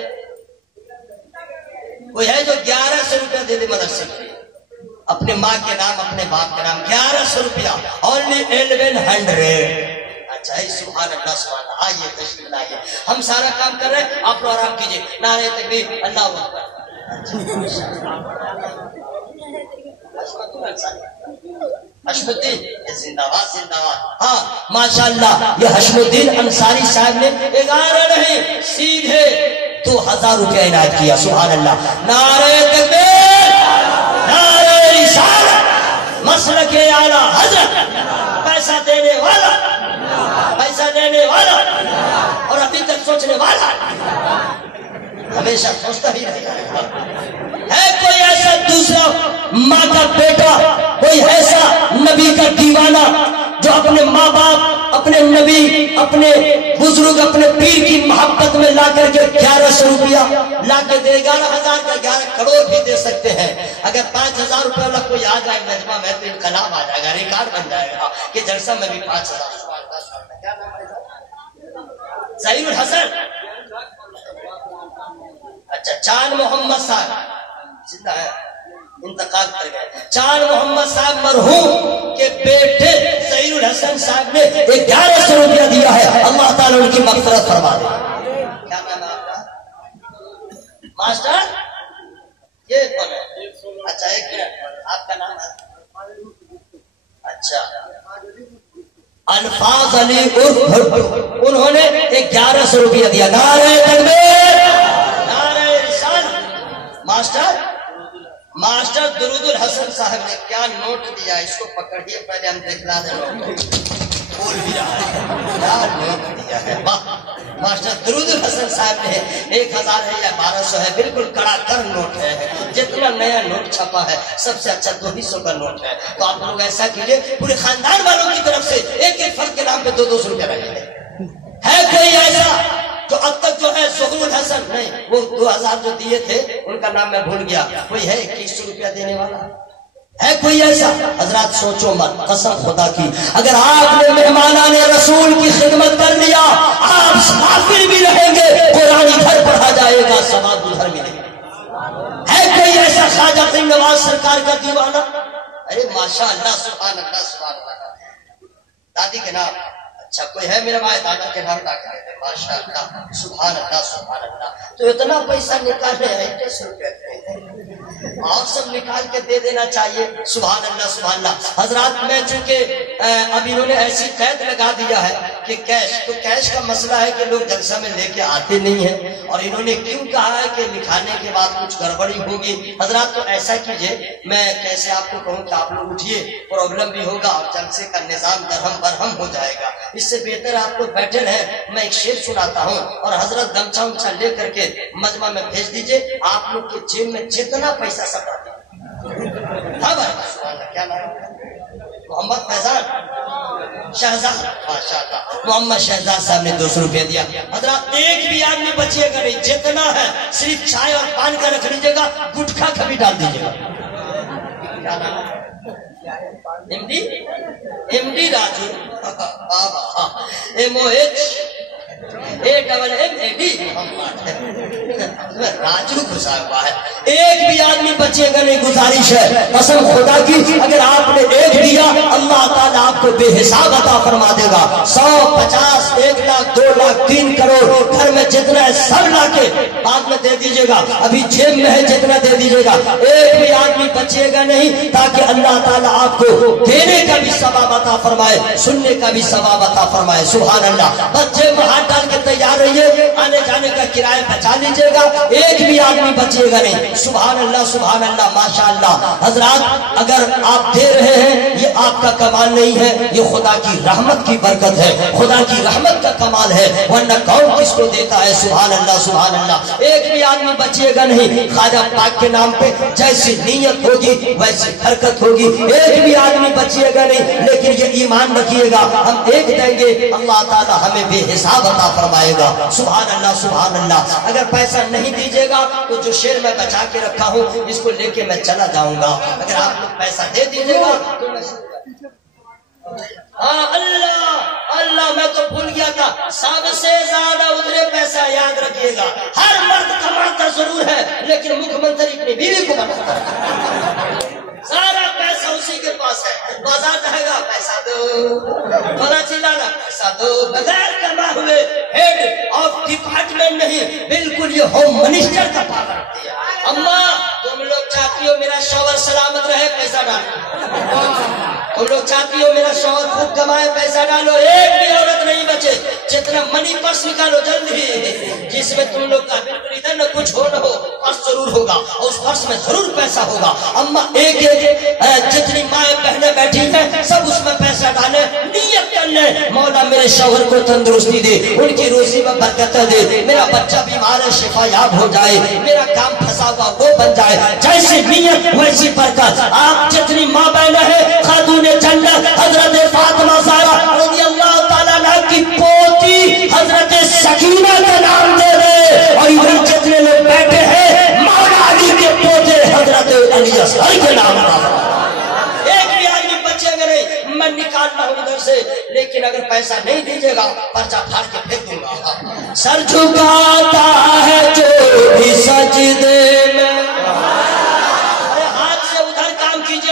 कोई है जो 1100 रुपया दे दे मदरसे के लिए? अपने माँ के नाम अपने बाप के नाम 1100 रुपया, ओनली 1100। अच्छा सुभान अल्लाह सुभान अल्लाह। आइए तशरीफ लाइए, हम सारा काम कर रहे हैं, आप लोग आराम कीजिए। नारे तकबीर, अल्लाहू अकबर। حشم الدین زندہ باد. ہاں ماشاءاللہ یہ حشم الدین انصاری صاحب نے 11 نہیں سیدھے 2000 روپے عنایت کیا. سبحان اللہ. نعرہ تکبیر، نعرہ رسالت، مسلک اعلی حضرت. پیسہ دینے والا، پیسہ دینے والا اور ابھی تک سوچنے والا ہمیشہ سوچتا ہی رہے. ہے کوئی ایسا دوسرا ماں کا بیٹا، کوئی ایسا نبی کا دیوانہ جو اپنے ماں باپ، اپنے نبی، اپنے بزرگ، اپنے پیر کی محبت میں لا کر کے 1100 روپیہ لا کے دے؟ 11,000 کا 11 کروڑ بھی دے سکتے ہیں. اگر 5,000 روپیہ والا کوئی آ جائے مجمع میں تو انقلاب آ جائے گا، ریکارڈ بن جائے گا کہ جلسہ میں بھی 5,000. کیا نام ہے ظہیر الحسن؟ اچھا چاند محمد صاحب زندہ ہے، انتقال کر گئے. چاند محمد صاحب مرحوم کے بیٹے ظہیر الحسن صاحب نے 1100 روپیہ دیا ہے. اللہ تعالیٰ ان کی مغفرت فرما دے. کیا نام ہے آپ کا ماسٹر؟ یہ کون ہے؟ اچھا ایک منٹ، آپ کا نام ہے؟ اچھا الفاظ علی عرف بھٹو، انہوں نے 1100 روپیہ دیا. نعرہ تکبیر، نعرہ رسالت. ماسٹر درود الحسن صاحب نے کیا نوٹ دیا، اس کو پکڑیے پہلے ہم دکھلا دیں. بول بھی رہا ہے کیا نوٹ دیا ہے. واہ. ماسٹر درود الحسن صاحب نے 1000 ہے یا 1200 ہے، بالکل کڑا کر نوٹ ہے. جتنا نیا نوٹ چھپا ہے سب سے اچھا 200 کا نوٹ ہے. تو آپ لوگ ایسا کیجیے پورے خاندان والوں کی طرف سے ایک ایک فرد کے نام پہ 200 روپیہ رکھیں. ہے کوئی ایسا جو اب تک جو ہے ظہور الحسن نہیں، وہ 2000 جو دیے تھے ان کا نام میں بھول گیا، کوئی ہے 2100 روپیہ دینے والا؟ ہے کوئی ایسا؟ حضرات سوچو مت، قسم خدا کی اگر آپ نے مہمانان رسول کی خدمت کر لیا آپ مسافر بھی رہیں گے، قرآن گھر پڑھا جائے گا، ثواب ادھر ملے گا. ہے کوئی ایسا خواجہ فرید نواز سرکار کا دیوانہ؟ ارے ماشاء اللہ سبحان اللہ سبحان اللہ. دادی کے نام اچھا کوئی ہے میرے بھائی؟ دادا کے نام ڈاکٹر ہے. ماشاء اللہ سبحان اللہ سبحان اللہ. تو اتنا پیسہ نکالے ہیں 100 روپے آپ سب نکال کے دے دینا چاہیے. سبحان اللہ سبحان اللہ. حضرات میں چونکہ اب انہوں نے ایسی قید لگا دیا ہے کہ کیش، تو کیش کا مسئلہ ہے کہ لوگ جلسہ میں لے کے آتے نہیں ہیں، اور انہوں نے کیوں کہا ہے کہ لکھانے کے بعد کچھ گڑبڑی ہوگی. حضرات تو ایسا کیجئے، میں کیسے آپ کو کہوں کہ آپ لوگ اٹھیے، پرابلم بھی ہوگا اور جلسے کا نظام درہم برہم ہو جائے گا. اس سے بہتر آپ لوگ بیٹھے رہیں، میں ایک شعر سناتا ہوں اور حضرت گمچھا امچھا لے کر کے مجمع میں بھیج دیجئے. آپ لوگ کے جیب میں جتنا پیسہ سب آ دیں. کیا نام ہے؟ محمد فیضان شہزاد. ماشاء اللہ محمد شہزاد صاحب نے 200 روپے دیا. حضرات ایک بھی آدمی بچیے گا نہیں، جتنا ہے صرف چائے اور پان کا رکھ لیجیے گا، گٹکھا کبھی ڈال دیجیے گا. کیا نام ہے؟ M D Raju. MOH AMMAD Raju گھسا ہوا ہے. ایک بھی آدمی بچے گا نہیں. گزارش ہے قسم خدا کی اگر آپ نے ایک دیا اللہ تعالیٰ آپ کو بے حساب عطا فرما دے گا. 100 50 1 لاکھ 2 لاکھ 3 کروڑ گھر میں جتنا ہے سب لا کے بعد میں دے دیجیے گا. ابھی جیب میں ہے جتنا دے دیجیے گا. ایک بھی آدمی بچے گا نہیں تاکہ اللہ تعالیٰ آپ کو دینے کا بھی ثواب عطا فرمائے، سننے کا بھی ثواب عطا فرمائے. سبحان اللہ. بس جیب میں ہاتھ ڈال کے تیار رہیے، آنے جانے کا کرایہ بچا لیجیے گا. ایک بھی آدمی بچے گا نہیں. سبحان اللہ سبحان اللہ ماشاء اللہ. حضرات اگر آپ دے رہے ہیں یہ آپ کا کمال نہیں ہے، یہ خدا کی رحمت کی برکت ہے، خدا کی رحمت کا کمال ہے، ورنہ کون کس کو دیتا ہے. سبحان اللہ سبحان اللہ. ایک بھی آدمی بچے گا نہیں. خواجہ پاک کے نام پہ جیسی نیت ہوگی ویسی حرکت ہوگی. ایک بھی آدمی بچے گا نہیں، لیکن یہ ایمان رکھیے گا ہم ایک دیں گے اللہ تعالیٰ ہمیں بے حساب عطا فرمائے گا. سبحان اللہ سبحان اللہ. اگر پیسہ نہیں دیجیے گا تو جو شعر میں بچا کے رکھا ہوں اس کو لے کے میں چلا جاؤں گا. اگر آپ لوگ پیسہ دے دیجیے گا تو میں ہاں اللہ اللہ میں تو بھول گیا تھا. سب سے زیادہ ادھر پیسہ یاد رکھیے گا. ہر مرد کماتا ضرور ہے لیکن مکھ منتری اپنی بیوی کو بناتا ہے. سارا پیسہ اسی کے پاس ہے. بازار جائے گا پیسہ دو، بنا چلانا پیسہ دو. بغیر کما ہوئے ہیڈ آف ڈپارٹمنٹ نہیں، بالکل یہ ہوم منسٹر کا پاور رکھتی ہے. اما تم لوگ چاہتی चाहती हो मेरा शौहर सलामत रहे, पैसा डालो। तुम लोग चाहती हो मेरा शौहर खूब कमाए, पैसा डालो। एक भी औरत नहीं बचे, जितना मनी पर्स निकालो जल्दी, जिसमें तुम लोग का बिल्कुल इधर न कुछ हो न हो, पर्स जरूर होगा और उस पर्स में जरूर पैसा होगा। अम्मा एक एक जितनी माएँ बहनें बैठी हैं सब उसमें पैसा डाले, नियत कर ले मौला मेरे शौहर को तंदुरुस्ती दे, उनकी रोजी में बरकत दे, मेरा बच्चा बीमार है शिफा याब हो जाए, मेरा काम फंसा हुआ वो बन जाए। जैसी नियत वैसी बरकत। आप जितनी माँ बहनें हैं, खातून जन्नत हजरत फातिमा ज़हरा रज़ी अल्लाह ताला अन्हा की पोती हजरत सकीना का नाम दे रहे, और इधर जितने लोग बैठे हैं मौला अली के पोते हजरत अली असगर के नाम का। एक भी आदमी बचेगा नहीं, मैं निकाल रहा हूं इधर से, लेकिन अगर पैसा नहीं दीजिएगा पर्चा फाड़ के फेंक दूंगा। सर झुकाता है जो भी सजदे में,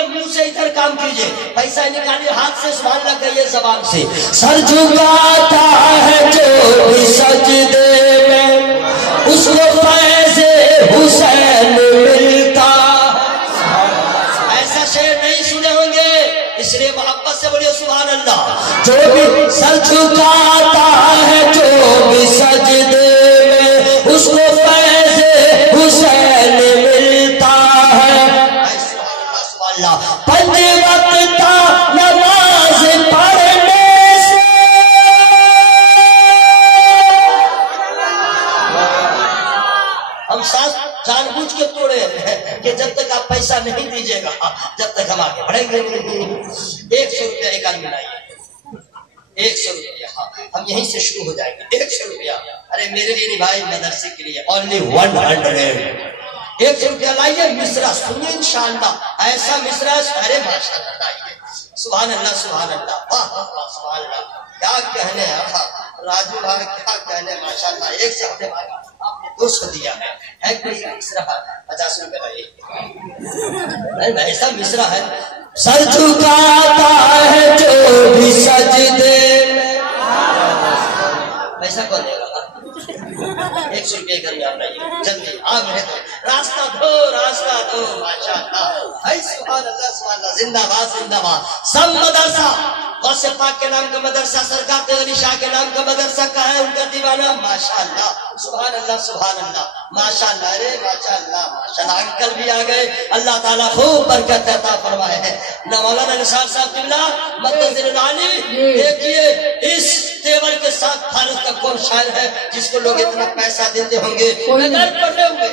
मुंह से इधर काम कीजिए, पैसा निकालिए हाथ से, सुभान अल्लाह कहिए जबान से। सर झुकाता है जो भी सजदे में, उसको फैज़े हुसैन मिलता। ऐसा शेर नहीं सुने होंगे, इसलिए मोहब्बत से बोलिए सुभान अल्लाह। जो भी सर झुकाता है जो भी सजदे में, उसको फैज़े हुसैन मिलता है। पंज वक्त नमाज पढ़ने से, हम सांस जानबूझ के तोड़े हैं कि जब तक आप पैसा नहीं दीजिएगा जब तक हम आगे बढ़ेंगे नहीं। 100 रुपया एक आदमी लाइए, 100 रुपया, हम यहीं से शुरू हो जाएंगे। 100 रुपया, अरे मेरे लिए नहीं भाई, मदरसे के लिए ओनली 100। 100 रुपया लाइए, मिसरा सुनिए इंशाअल्लाह। ऐसा मिसरा, अरे माशाअल्लाह लाइए, सुभान अल्लाह सुभान अल्लाह, वाह वाह सुभान अल्लाह, क्या कहने राजू भाई, क्या कहने माशाअल्लाह। एक से हमने आपने 200 दिया है कोई मिसरा 50 रुपए लाइए, ऐसा मिसरा है। सर झुकाता है जो भी सजदे में, पैसा कौन देगा? 100 रुपये घर में आना है, जल्दी आ मेरे तो रास्ता दो माशाअल्लाह। हाय सुभान अल्लाह सुभान अल्लाह, जिंदाबाद जिंदाबाद। सब मदरसा गौसे पाक के नाम का मदरसा, सरकार तेगली शाह के नाम का मदरसा का है, उनका दीवाना माशाअल्लाह सुभान अल्लाह सुभान अल्लाह माशाअल्लाह। अरे माशाअल्लाह माशाअल्लाह, अंकल भी आ गए, अल्लाह ताला खूब बरकत अता फरमाए है। मौलाना निसार साहब किबला मददुल आली, देखिए इस तेवर के साथ भारत का कौन शायर है जिसको लोग इतना पैसा देते होंगे बगैर पढ़े हुए,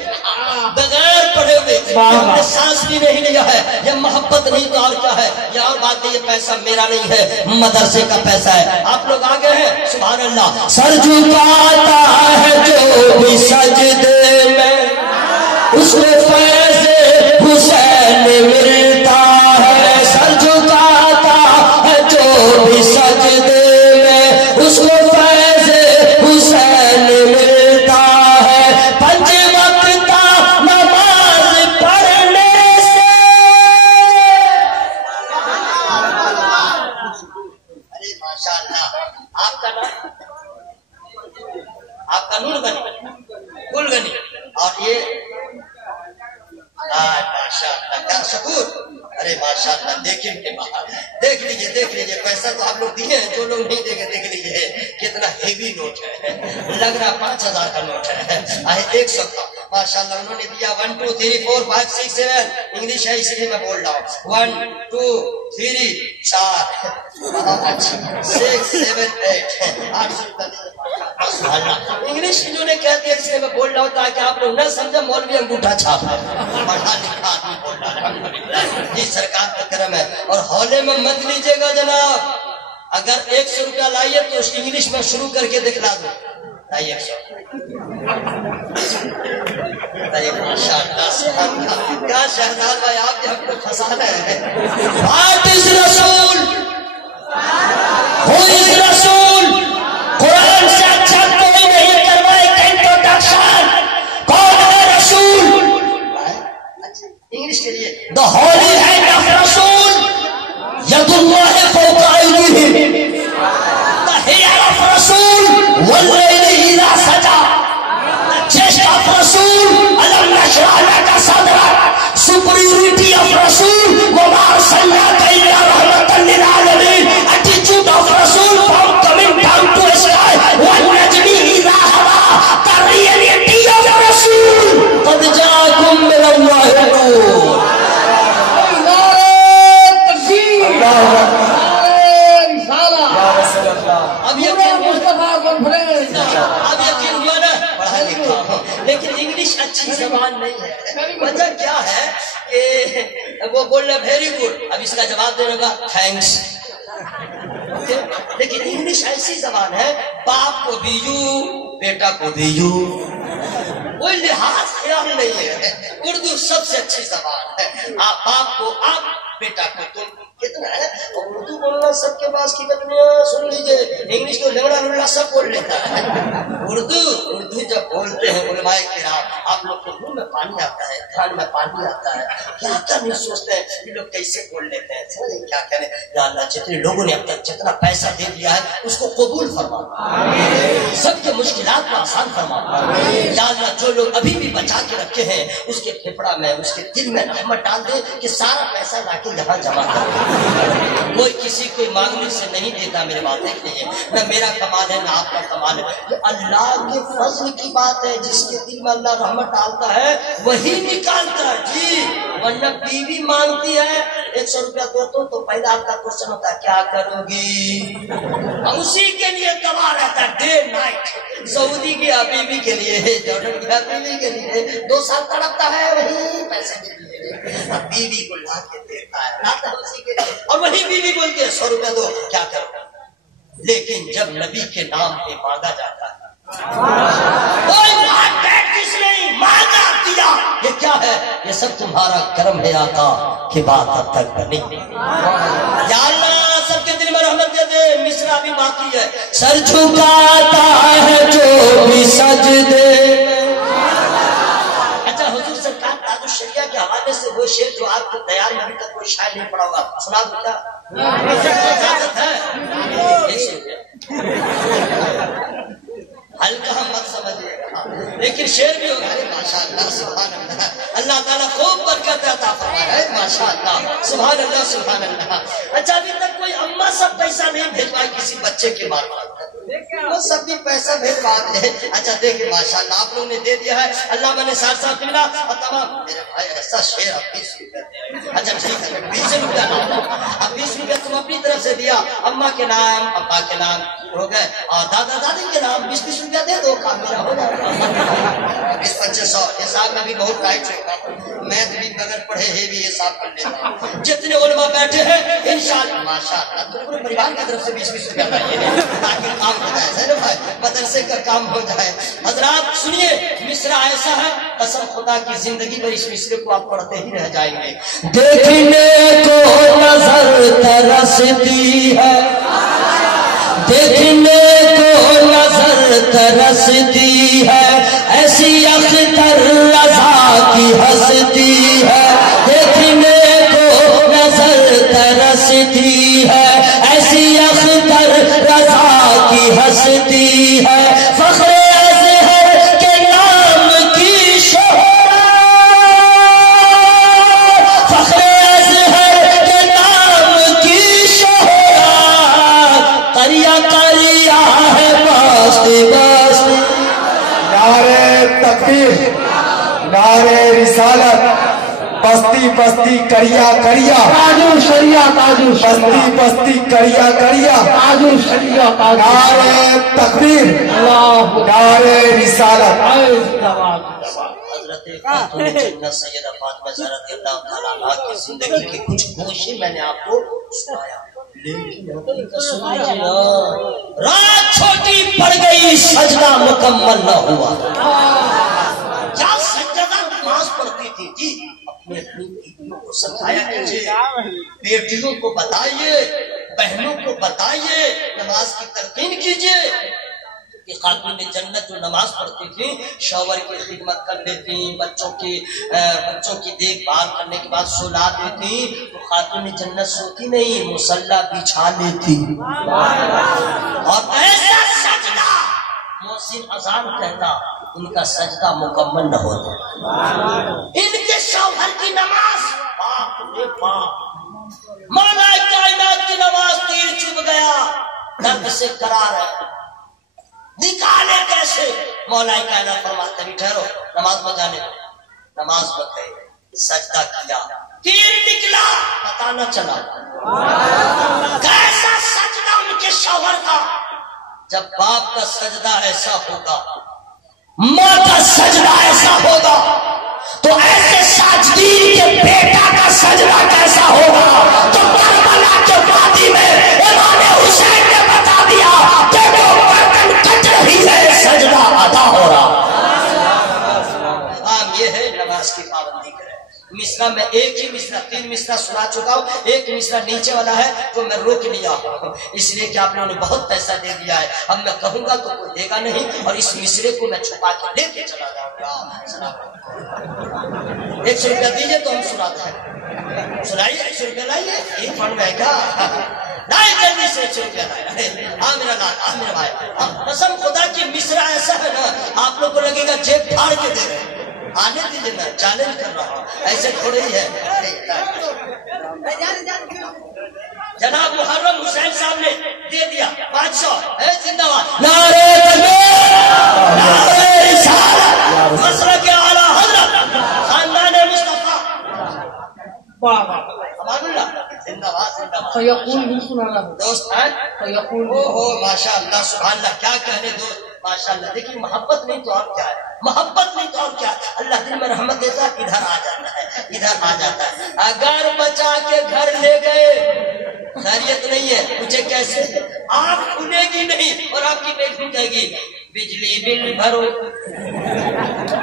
बगैर पढ़े हुए, हमने सांस भी नहीं लिया है। ये मोहब्बत नहीं तो और क्या है? ये और बात है, ये पैसा मेरा नहीं है, मदरसे का पैसा है। आप लोग आगे हैं, सुभान अल्लाह। सर झुकाता है जो भी सजदे में, उसमें फैज़े हुसैन मिलता है। सर झुकाता है जो भी सजदे में, उसको फैज़े हुसैन मिलता है। पंज वक्त नमाज पढ़ने से, अरे माशाअल्लाह, आपका नूर गनी, कुल गनी, और ये माशाअल्लाह का शकूर। अरे माशाअल्लाह, देखिए देख लीजिए, पैसा तो आप लोग दिए हैं, जो लोग नहीं देंगे देख लीजिए कितना हेवी नोट है, लग रहा 5000 का नोट है। 100 का माशाअल्लाह उन्होंने दिया। 1 2 3 4 5 6 7, इंग्लिश है इसलिए मैं बोल रहा हूँ। 1 2 3 4 6 7 8 इंग्लिश इन्होंने कह दिया इसलिए मैं बोल रहा हूँ, ताकि आप लोग न समझे मौलवी अंगूठा छाप है, पढ़ा लिखा आदमी बोल रहा है। अल्हम्दुलिल्लाह जी, सरकार का करम है। और हौले में मत लीजिएगा जनाब, अगर 100 रुपया लाइए तो इंग्लिश में शुरू करके दिखला दो। लाइए 100, माशाअल्लाह क्या शहजाद भाई, आप हमको फंसाना है। व्हाट इज रसूल, हु इज रसूल, कुरान से अच्छा कोई नहीं करवाए इंट्रोडक्शन, कौन है रसूल? इंग्लिश के लिए द होली हैंड ऑफ रसूल यदुल्लाह फौका अयदीहिम, द हेयर ऑफ रसूल वल्लैलि इज़ा सजा, द चेस्ट ऑफ रसूल अलम नशरह लका सदरक, सुप्रीम जबान नहीं है। वजह क्या है कि वो बोल रहे वेरी गुड, अब इसका जवाब देने का थैंक्स। लेकिन इंग्लिश ऐसी जबान है, बाप को भी यू, बेटा को भी यू, कोई लिहाज ख्याल नहीं है। उर्दू सबसे अच्छी जबान है। आप बाप को आप, बेटा को तुम, कितना है। और उर्दू बोलना सबके पास की बात नहीं। सुन लीजिए, इंग्लिश तो लंगड़ा लंगड़ा सब बोल लेता है। उर्दू जब बोलते हैं उलमाए किराम, आप लोग के मुंह में पानी आता है, कान में पानी आता है, क्या क्या नहीं सोचते हैं ये लोग कैसे बोल लेते हैं। समझे क्या कह रहे हैं? या अल्लाह जितने लोगों ने अब तक जितना पैसा दे दिया है उसको कबूल फरमा, सबके मुश्किलात को आसान फरमा। या अल्लाह जो लोग अभी भी बचा के रखे हैं उसके फेफड़ा में, उसके दिल में रहमत डाल दे कि सारा पैसा लाके यहाँ जमा कर। कोई किसी को मांगने से नहीं देता, मेरे बात देख लीजिए, न मेरा कमाल है न आपका कमाल है, अल्लाह के फजल की बात है। जिसके दिल में अल्लाह रहमत डालता है वही निकालता है जी। वरना बीवी मांगती है 100 रुपया दो तो पहला आपका क्वेश्चन होता है क्या करोगी, उसी के लिए कमा रहता है डे नाइट। सऊदी की बीवी के लिए, जॉर्डन की बीवी के लिए 2 साल तड़पता है वही पैसे के लिए, बीवी को ला के देता है, लाता है उसी के लिए। और वही बीवी बोलती है 100 रुपया दो, क्या करो। लेकिन जब नबी के नाम पे मांगा जाता है, कोई किस नहीं मांगा दिया, ये क्या है? ये सब तुम्हारा कर्म है आका की बात अब तक बनी। या अल्लाह सबके दिल में रहमत दे दे। मिसरा भी बाकी है। सर झुकाता है जो भी सजदे। अच्छा हुजूर सरकार ताजुश शरिया के हवाले से वो शेर जो आपको तैयार में अभी तक कोई शायर नहीं पड़ा होगा, सुना दो क्या? इजाजत है? हल्का मत समझिएगा, लेकिन शेर भी होगा। माशाअल्लाह सुभान अल्लाह, अल्लाह ताला खूब बरकत अता फरमाए। माशाअल्लाह सुभान अल्लाह सुभान अल्लाह। अच्छा अभी तक कोई अम्मा सब पैसा नहीं भेजवाई किसी बच्चे के मार्फत, वो सब भी पैसा भेजवा दे। अच्छा देखिए माशाअल्लाह आप लोगों ने दे दिया है, अल्लाह मैंने 60 मिला और तमाम मेरे भाई ऐसा शेर अब 20 रुपया। अच्छा ठीक है 20 रुपया, अब 20 रुपया तुम अपनी तरफ से दिया, अम्मा के नाम अब्बा के नाम हो गए और दादा दादी के नाम 20-20 रुपया दे दो, काम मेरा हो जाएगा। 20-2500 हिसाब में भी बहुत टाइट होगा, मैं भी बगैर पढ़े है भी हिसाब कर लेता हूँ। जितने उलमा बैठे हैं इंशाअल्लाह माशाअल्लाह तो पूरे परिवार की तरफ से 20-20 रुपया लाइए ताकि काम हो जाए ना भाई, मदरसे का काम हो जाए। हजरात सुनिए, मिसरा ऐसा है कसम खुदा की जिंदगी में इस मिसरे को आप पढ़ते ही रह जाएंगे। देखने को नजर तरसती है, देखने को नजर तरसती है, ऐसी अख्तर रज़ा की हंसती है। देखने को नजर तरसती है, ऐसी अख्तर रज़ा की हंसती है। फख्र अज़हर के नाम की शोहरत, फख्र अज़हर के नाम की शोहरत, करिया करिया है बस्ती बस्ती। नारे तकबीर, नारे रिसालत, बस्ती बस्ती करिया करिया, ताजु शरिया ताजु बस्ती बस्ती करिया करिया, ताजु शरिया ताजु। नारे तकबीर, नारे रिसालत। सैयदा फातिमा ज़हरा रज़ियल्लाहु तआला अन्हा की जिंदगी के कुछ गोशे मैंने आपको सुनाया, लेकिन रात छोटी पड़ गई, सजदा मुकम्मल न हुआ। क्या सजदा नमाज पढ़ती थी जी, अपनी अपनी बेटियों को समझाया कीजिए, बेटियों को बताइए, बहनों को बताइए, नमाज की तलकीन कीजिए। कि खातून जन्नत जो नमाज पढ़ती थी, शौवर की खिदमत कर लेती, बच्चों की देखभाल करने के बाद सुला देती, तो खातून जन्नत सोती नहीं, मुसल्ला बिछा लेती। और ऐसा सजदा मोहसिन अजान कहता, इनका सजदा मुकम्मल न होता। इनके शौहर की नमाज बाप रे बाप, मौला कायनात की नमाज तीर चुभ गया, दर्द से करार है, निकाले कैसे? मौला कायनात फरमाते भी ठहरो, नमाज बजाने दो। नमाज पढ़े, सजदा किया, तीर निकला, पता न चला। कैसा सजदा उनके शौहर का? जब बाप का सजदा ऐसा होगा, माँ का सजदा ऐसा होगा, تو ایسے ساجدین کے بیٹا کا سجدہ کیسا ہوگا؟ تو کربلا کے وادی میں امام حسین نے بتا دیا کہ جو گردن کٹ رہی ہے سجدہ ادا ہو رہا۔ یہ ہے نماز کی پابندی کرے۔ مصرع میں ایک ہی مصرع 3 مصرع سنا چکا ہوں، ایک مصرع نیچے والا ہے تو میں روک لیا ہوں اس لیے کہ آپ نے انہیں بہت پیسہ دے دیا ہے، اب میں کہوں گا تو کوئی دے گا نہیں، اور اس مصرے کو میں چھپا کے لے کے چلا جاؤں گا۔ 100 روپیہ دیجیے تو ہم سناتے ہیں، سنائیے 100 روپیہ لائیے، ایک فنڈ میں کیا لائے جلدی سے 100 روپیہ لائے۔ ہاں میرا لال، ہاں میرا بھائی، قسم خدا کی مصرع ایسا ہے نا آپ لوگ کو لگے گا جیب پھاڑ کے دے رہے ہیں۔ آنے دیجیے، میں چیلنج کر رہا ہوں، ایسے تھوڑے ہی ہے۔ جناب محرم حسین صاحب نے دے دیا 500، زندہ باد، نعرہ تکبیر، نعرہ رسالت، مسلک اعلی حضرت، خاندان مصطفیٰ، امان اللہ، زندہ باد، زندہ باد۔ فیقول بھی سنانا دوست ہیں، فیقول ماشاء اللہ، سبحان اللہ، کیا کہنے دوست، ماشاء اللہ۔ دیکھیے محبت نہیں تو اور کیا ہے، محبت نہیں تو اور کیا ہے۔ اللہ دل میں رحمت دیتا ہے، ادھر آ جاتا ہے، ادھر آ جاتا ہے۔ اگر بچا کے گھر لے گئے خیریت نہیں ہے، مجھے کیسے آنکھ کھلے گی نہیں، اور آپ کی بیٹی کہے گی بجلی بل بھرو،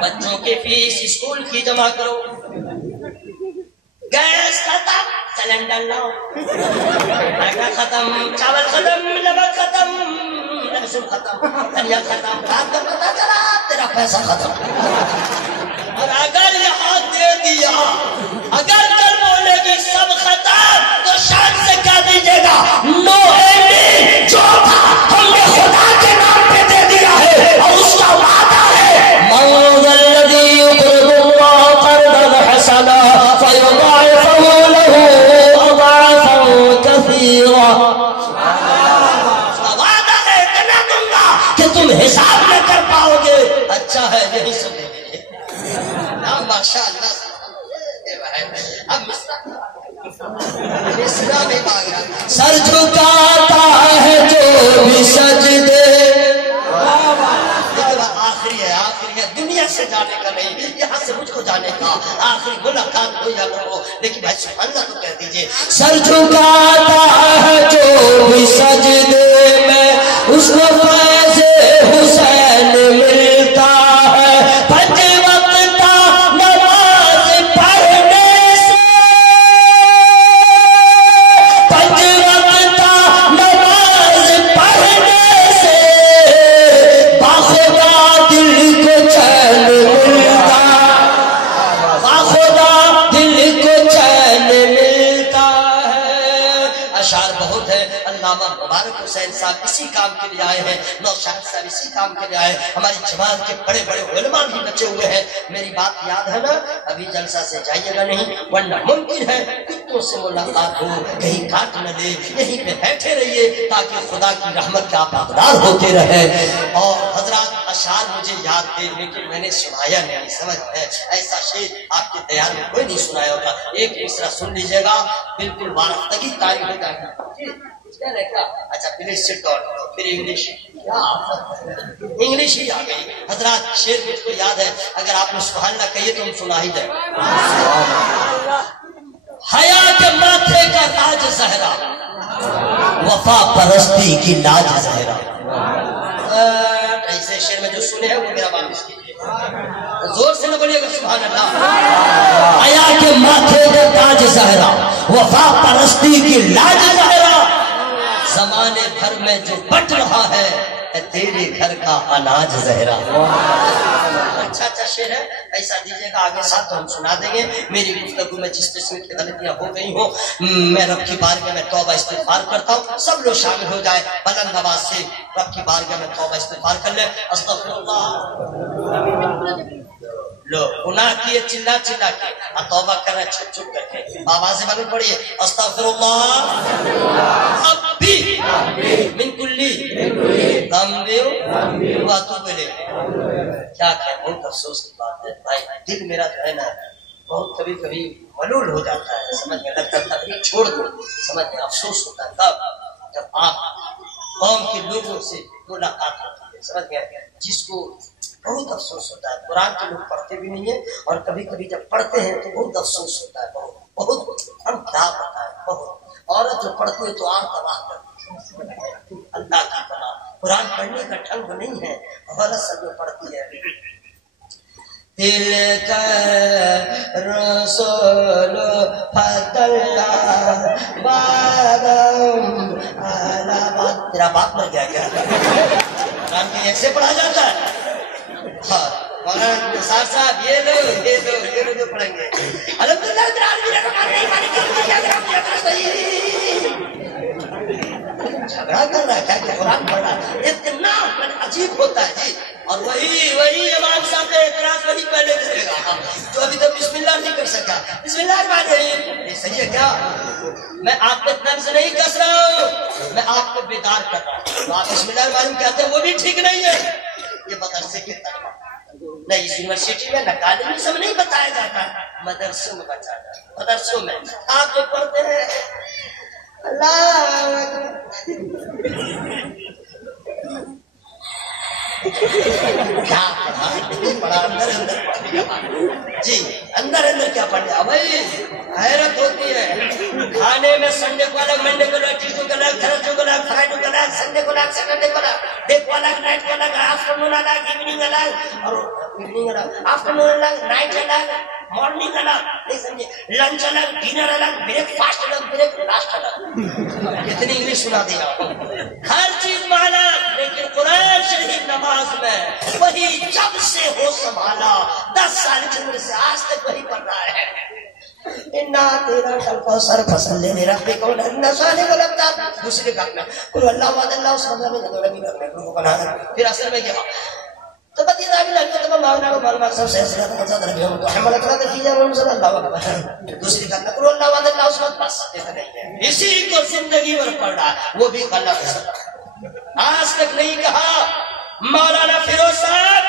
بچوں کی فیس اسکول کی جمع کرو، گیس ختم سلنڈر لاؤ، آٹا ختم، چاول ختم، نمک ختم، لہسن ختم، دھنیا ختم، آپ کو پتا چلا تیرا پیسہ ختم۔ اور اگر یہاں دے دیا، اگر کل بولے گی سب ختم، تو شان سے کہہ دیجیے گا نو اینڈنگ، جو تھا ہم نے خدا کے نام پہ دے دیا ہے، اور اس کا وعدہ ہے من ذا الذی یقرض اللہ قرضا حسنا فیضاعفہ لہ اضعافا کثیرا۔ کہ تم حساب نہ کر پاؤ گے، اچھا ہے یہی سب دے دیجیے۔ ماشاء اللہ، اب مصرع میں مانگا، سر جھکاتا ہے جو بھی سجدے، آخری ہے، آخری ہے، دنیا سے جانے کا نہیں، یہاں سے مجھ کو جانے کا، آخری ملاقات ہو یا نہ ہو، لیکن بھائی سبحان اللہ تو کہہ دیجیے، سر جھکاتا ہے جو بھی سجدے میں اس کو فیض حسین ملتا ہے، پنج وقت نماز پڑھنے سے، پنج وقت نماز پڑھنے سے باخدا دل کو چین ملتا، باخدا دل کو چین ملتا ہے۔ اشعار بہت ہے، علامہ مبارک حسین صاحب اسی کام کے لیے آئے ہیں، نوشاد صاحب اسی کام کے لیے آئے ہیں، ہماری جماعت کے بڑے بڑے علماء بھی بچے ہوئے ہیں۔ میری بات یاد ہے نا، ابھی جلسہ سے جائیے گا نہیں، ورنہ ممکن ہے کتوں سے ملاقات ہو، کہیں کاٹ نہ لے، یہیں پہ بیٹھے رہیے تاکہ خدا کی رحمت کے آپ حقدار ہوتے رہے۔ اور حضرات اشعار مجھے یاد تھے لیکن میں نے سنایا نہیں، سمجھ ہے ایسا شعر آپ کے دیار میں کوئی نہیں سنایا ہوگا۔ ایک مصرع سن لیجیے گا، بالکل وارفتگی طاری ہو جائے گا۔ اچھا پلیز سٹ ڈاؤن، پھر انگلش ہی آ گئی۔ حضرات شعر مجھ کو یاد ہے، اگر آپ نے سبحان اللہ کہیے تو ہم سنا ہی دیں۔ حیا کے ماتھے کا تاج زہرا، وفا پرستی کی لاج زہرا۔ ایسے شعر میں جو سنے ہیں وہ میرا واپس کیجیے، زور سے نہ بولیے گا سبحان اللہ۔ حیا کے ماتھے کا تاج زہرا، وفا پرستی کی لاج زہرا، زمانے بھر میں جو بٹ رہا ہے تیرے گھر کا اناج زہرا۔ اچھا اچھا شعر ہے، ایسا دیجیے گا آگے ساتھ تو ہم سنا دیں گے۔ میری گفتگو میں جس قسم کی غلطیاں ہو گئی ہوں میں رب کی بارگاہ میں توبہ استغفار کرتا ہوں، سب لوگ شامل ہو جائے بلند آواز سے رب کی بارگاہ میں توبہ استغفار کر لیں۔ استغفر اللہ، لو گناہ کیے چلا چلا کے، توبہ کر رہے چھپ چھپ کر کے، آوازیں بند پڑیے، استغفر اللہ اب بھی من کلی ذنب واتوب الیہ۔ کیا کہ بہت افسوس کی بات ہے بھائی، دل میرا جو ہے نا بہت کبھی کبھی ملول ہو جاتا ہے، سمجھ میں لگتا تھا چھوڑ دو، سمجھ میں افسوس ہوتا ہے تب جب آپ قوم کے لوگوں سے ملاقات ہوتی ہے، سمجھ گئے، جس کو बहुत अफसोस होता है। कुरान के लोग पढ़ते भी नहीं है और कभी कभी जब पढ़ते हैं तो बहुत अफसोस होता है। बहुत बहुत हम क्या बताएं, बहुत औरत जो पढ़ती है तो आम तबाह करती है। अल्लाह की पनाह, कुरान पढ़ने का ढंग नहीं है। औरत सब जो पढ़ती है दिल का रसूल फतल्ला बादम आला। तेरा बाप मर गया क्या? कुरान में ऐसे पढ़ा जाता है? हाँ निसार साहब ये लो जो पढ़ेंगे अल्हम्दुलिल्लाह झगड़ा कर रहा है क्या कि कुरान पढ़ रहा है? इतना अजीब होता है जी। और वही इमाम साहब का एतराज वही पहले करेगा जो अभी तक बिस्मिल्लाह नहीं कर सका। बिस्मिल्लाह ये सही है क्या? मैं आप पे तंज नहीं कस रहा हूँ, मैं आपको बेदार कर रहा हूँ। तो आप बिस्मिल्लाह कहते हैं वो भी ठीक नहीं है। ये मदरसे के तलबा न इस यूनिवर्सिटी में न कॉलेज में सब नहीं बताया जाता, मदरसों में बताया जाता। मदरसों में आप जो पढ़ते हैं अल्लाह क्या पढ़ा अंदर जी, अंदर क्या पढ़ लिया भाई? हैरत होती है। खाने में संडे को अलग, मंडे को अलग, ट्यूसडे को अलग, थर्सडे को अलग, फ्राइडे को अलग, संडे को अलग, सैटरडे को अलग, डे को अलग, नाइट को अलग, आफ्टरनून अलग, इवनिंग अलग, और इवनिंग अलग, आफ्टरनून अलग, नाइट अलग, मॉर्निंग अलग, नहीं समझे, लंच अलग, डिनर अलग, ब्रेकफास्ट अलग, ब्रेकफास्ट अलग। कितनी इंग्लिश सुना दिया, हर चीज माना। लेकिन कुरान शरीफ नमाज में वही जब से हो संभाला 10 साल की उम्र से आज तक वही पढ़ रहा है। इन्ना तेरा कल कौसर फसल ले मेरा पे कौन नसाने को लगता। दूसरे का में अल्लाह वादल्लाह उस बंदा में तो नबी करने को बना। फिर असल में क्या तो बतिया भी लगे तो मांगना को मालूम सब से ऐसे तो मजा रखियो तो हम लग रहा था कि जब उनसे अल्लाह अकबर। दूसरी का में अल्लाह वादल्लाह उस वक्त बस ऐसा नहीं है। इसी को जिंदगी भर पढ़ रहा है, वो भी गलत है। आज तक नहीं कहा मौलाना फिरोज साहब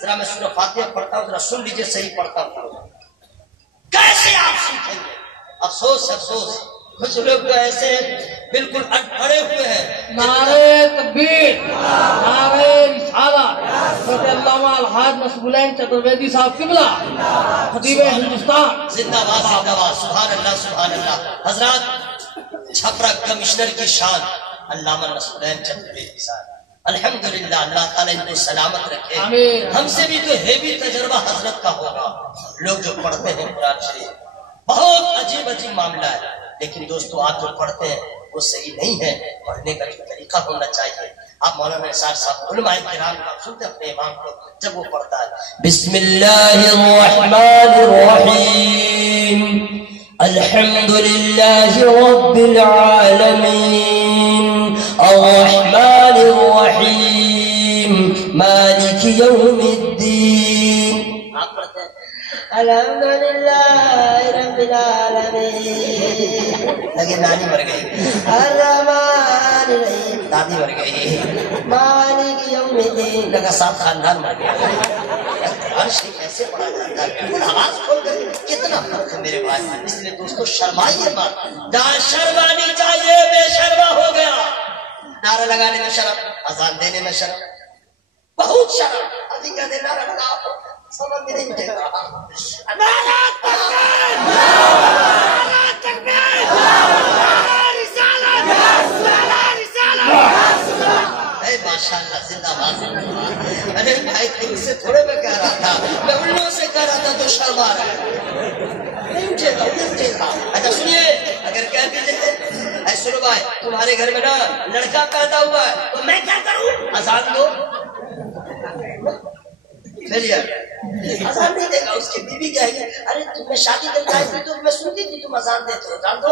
जरा मैं सूरह फातिहा पढ़ता हूँ, जरा सुन लीजिए सही पढ़ता हूँ, कैसे आप सीखेंगे? अफसोस अफसोस कुछ लोग तो ऐसे बिल्कुल अड़े हुए हैं। नारे तकबीर, नारे रिसालत, अल्लामा अलहाज नसरुल्लाह चतुर्वेदी साहब किबला खतीब हिंदुस्तान जिंदाबाद जिंदाबाद। सुभान अल्लाह सुभान अल्लाह। हजरत छपरा कमिश्नर की शान अल्लामा नसरुल्लाह चतुर्वेदी साहब, अल्हम्दुलिल्लाह अल्लाह ताला इनको सलामत रखे। हमसे भी तो हेवी तजर्बा हजरत का होगा। लोग जो पढ़ते हैं कुरान शरीफ बहुत अजीब अजीब मामला है। लेकिन दोस्तों आप जो पढ़ते हैं वो सही नहीं है। पढ़ने का जो तरीका होना चाहिए। आप मौलाना निसार साहब उलमाए किराम का सुनते अपने इमाम को जब वो पढ़ता है बिस्मिल्लाहिर्रहमानिर्रहीम अल्हम्दुलिल्लाहि रब्बिल आलमीन अर्रहमानिर रहीम मालिकि यौमिद्दीन। आप पढ़ते हैं अल्हम्दुलिल्लाहि रब्बिल आलमीन, लेकिन नानी मर गई। अर्रहमानिर रहीम, दादी मर गई। मालिकि यौमिद्दीन, लगा साथ खानदान मर गया। कैसे पढ़ा जाता है? बिल्कुल आवाज खोल गई। कितना फर्क है मेरे भाई। इसलिए दोस्तों शर्माइए मत, शर्मानी चाहिए। बेशर्मा हो गया, नारा लगाने में शर्म, अजान देने में शर्म, बहुत शर्म। अभी क्या दे नारा लगाओ समझ में नहीं उठेगा। नारा तकबीर, नारा तकबीर, नारा रिसालत, नारा रिसालत। माशाअल्लाह जिंदाबाद जिंदाबाद। अरे भाई तुमसे थोड़े मैं कह रहा था, मैं उन लोगों से कह रहा था जो शर्मा रहे। नहीं उठेगा नहीं उठेगा। अच्छा सुनिए, अगर कह दीजिए ऐसे सुनो भाई तुम्हारे घर में ना लड़का पैदा हुआ है तो मैं क्या करूं? अजान दो। चलिए अजान नहीं देगा। उसकी बीवी कहेगी अरे तुम्हें शादी करके आई थी तो मैं सुनती थी तुम अजान देते हो, अजान दो।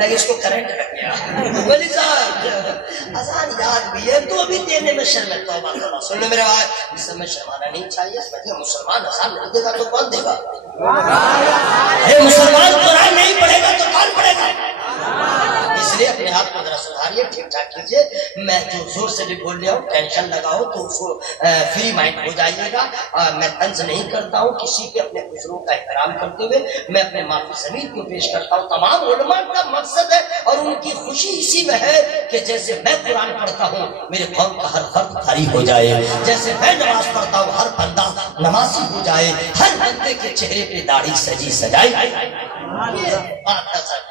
लगे इसको करंट लग गया। बोली साहब अजान याद भी है तो भी देने में शर्म है। तौबा करो। सुन लो मेरे भाई, इस समय शर्माना नहीं चाहिए। मुसलमान अजान नहीं देगा तो कौन देगा? मुसलमान कुरान नहीं पढ़ेगा तो कौन पढ़ेगा? इसलिए अपने आप को जरा सुधारिए, ठीक ठाक कीजिए। मैं जो जोर से भी बोल रहा हूँ टेंशन लगाओ तो उसको फ्री माइंड हो जाइएगा। मैं तंज नहीं करता हूँ किसी के, अपने बुजुर्गों का एहतराम करते हुए मैं अपने माफी ज़मीन को पेश करता हूँ। तमाम उलमा का मकसद है और उनकी خوشی اسی میں ہے کہ جیسے میں قرآن پڑھتا ہوں میرے قوم کا ہر فرد فارغ ہو جائے، جیسے میں نماز پڑھتا ہوں ہر بندہ نمازی ہو جائے، ہر بندے کے چہرے پہ داڑھی سجی سجائی۔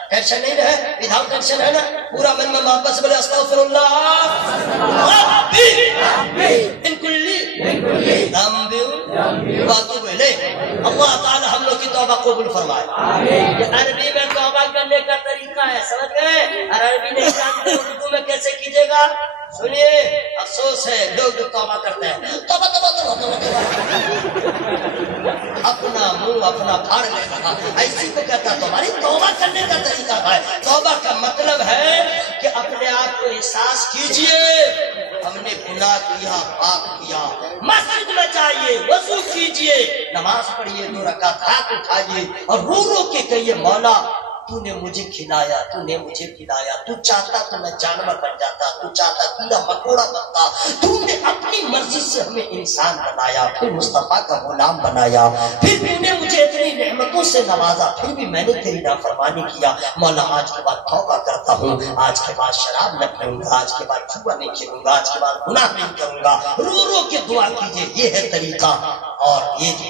ٹینشن نہیں ہے، وداؤٹ ٹینشن ہے نا، پورا من میں واپس بولے استغفر اللہ من کل ذنب واتوب الیہ۔ اللہ تعالی ہم لوگ کی توبہ قبول فرمائے۔ یہ عربی میں توبہ کرنے کا طریقہ ہے، سمجھ گئے؟ عربی نہیں جانتے اردو میں کیسے کیجیے گا؟ سنیے، افسوس ہے لوگ توبہ کرتے ہیں، توبہ توبہ توبہ توبہ اپنا منہ اپنا پھاڑ لے رہا، ایسی کو کہتا تمہاری توبہ کرنے کا طریقہ ہے۔ توبہ کا مطلب ہے کہ اپنے آپ کو احساس کیجئے ہم نے گناہ کیا، پاپ کیا، مسجد میں جائیے، وضو کیجئے، نماز پڑھیے، 2 رکعت ہاتھ اٹھائیے اور رو رو کے کہیے مولا تو نے مجھے کھلایا، تو نے مجھے پلایا، تو چاہتا تو میں جانور بن جاتا، تو چاہتا کیڑا مکوڑا بنتا، تو نے اپنی مرضی سے ہمیں انسان بنایا، پھر مصطفیٰ کا غلام بنایا، پھر تو نے مجھے اتنی نعمتوں سے نوازا، پھر بھی میں نے تیری نافرمانی کیا۔ مولا آج کے بعد توبہ کرتا ہوں، آج کے بعد شراب نہ پیوں گا، آج کے بعد جوا نہیں کھیلوں گا، آج کے بعد گناہ نہیں کروں گا۔ رو رو کے دعا کیجیے، یہ ہے طریقہ۔ اور یہ جو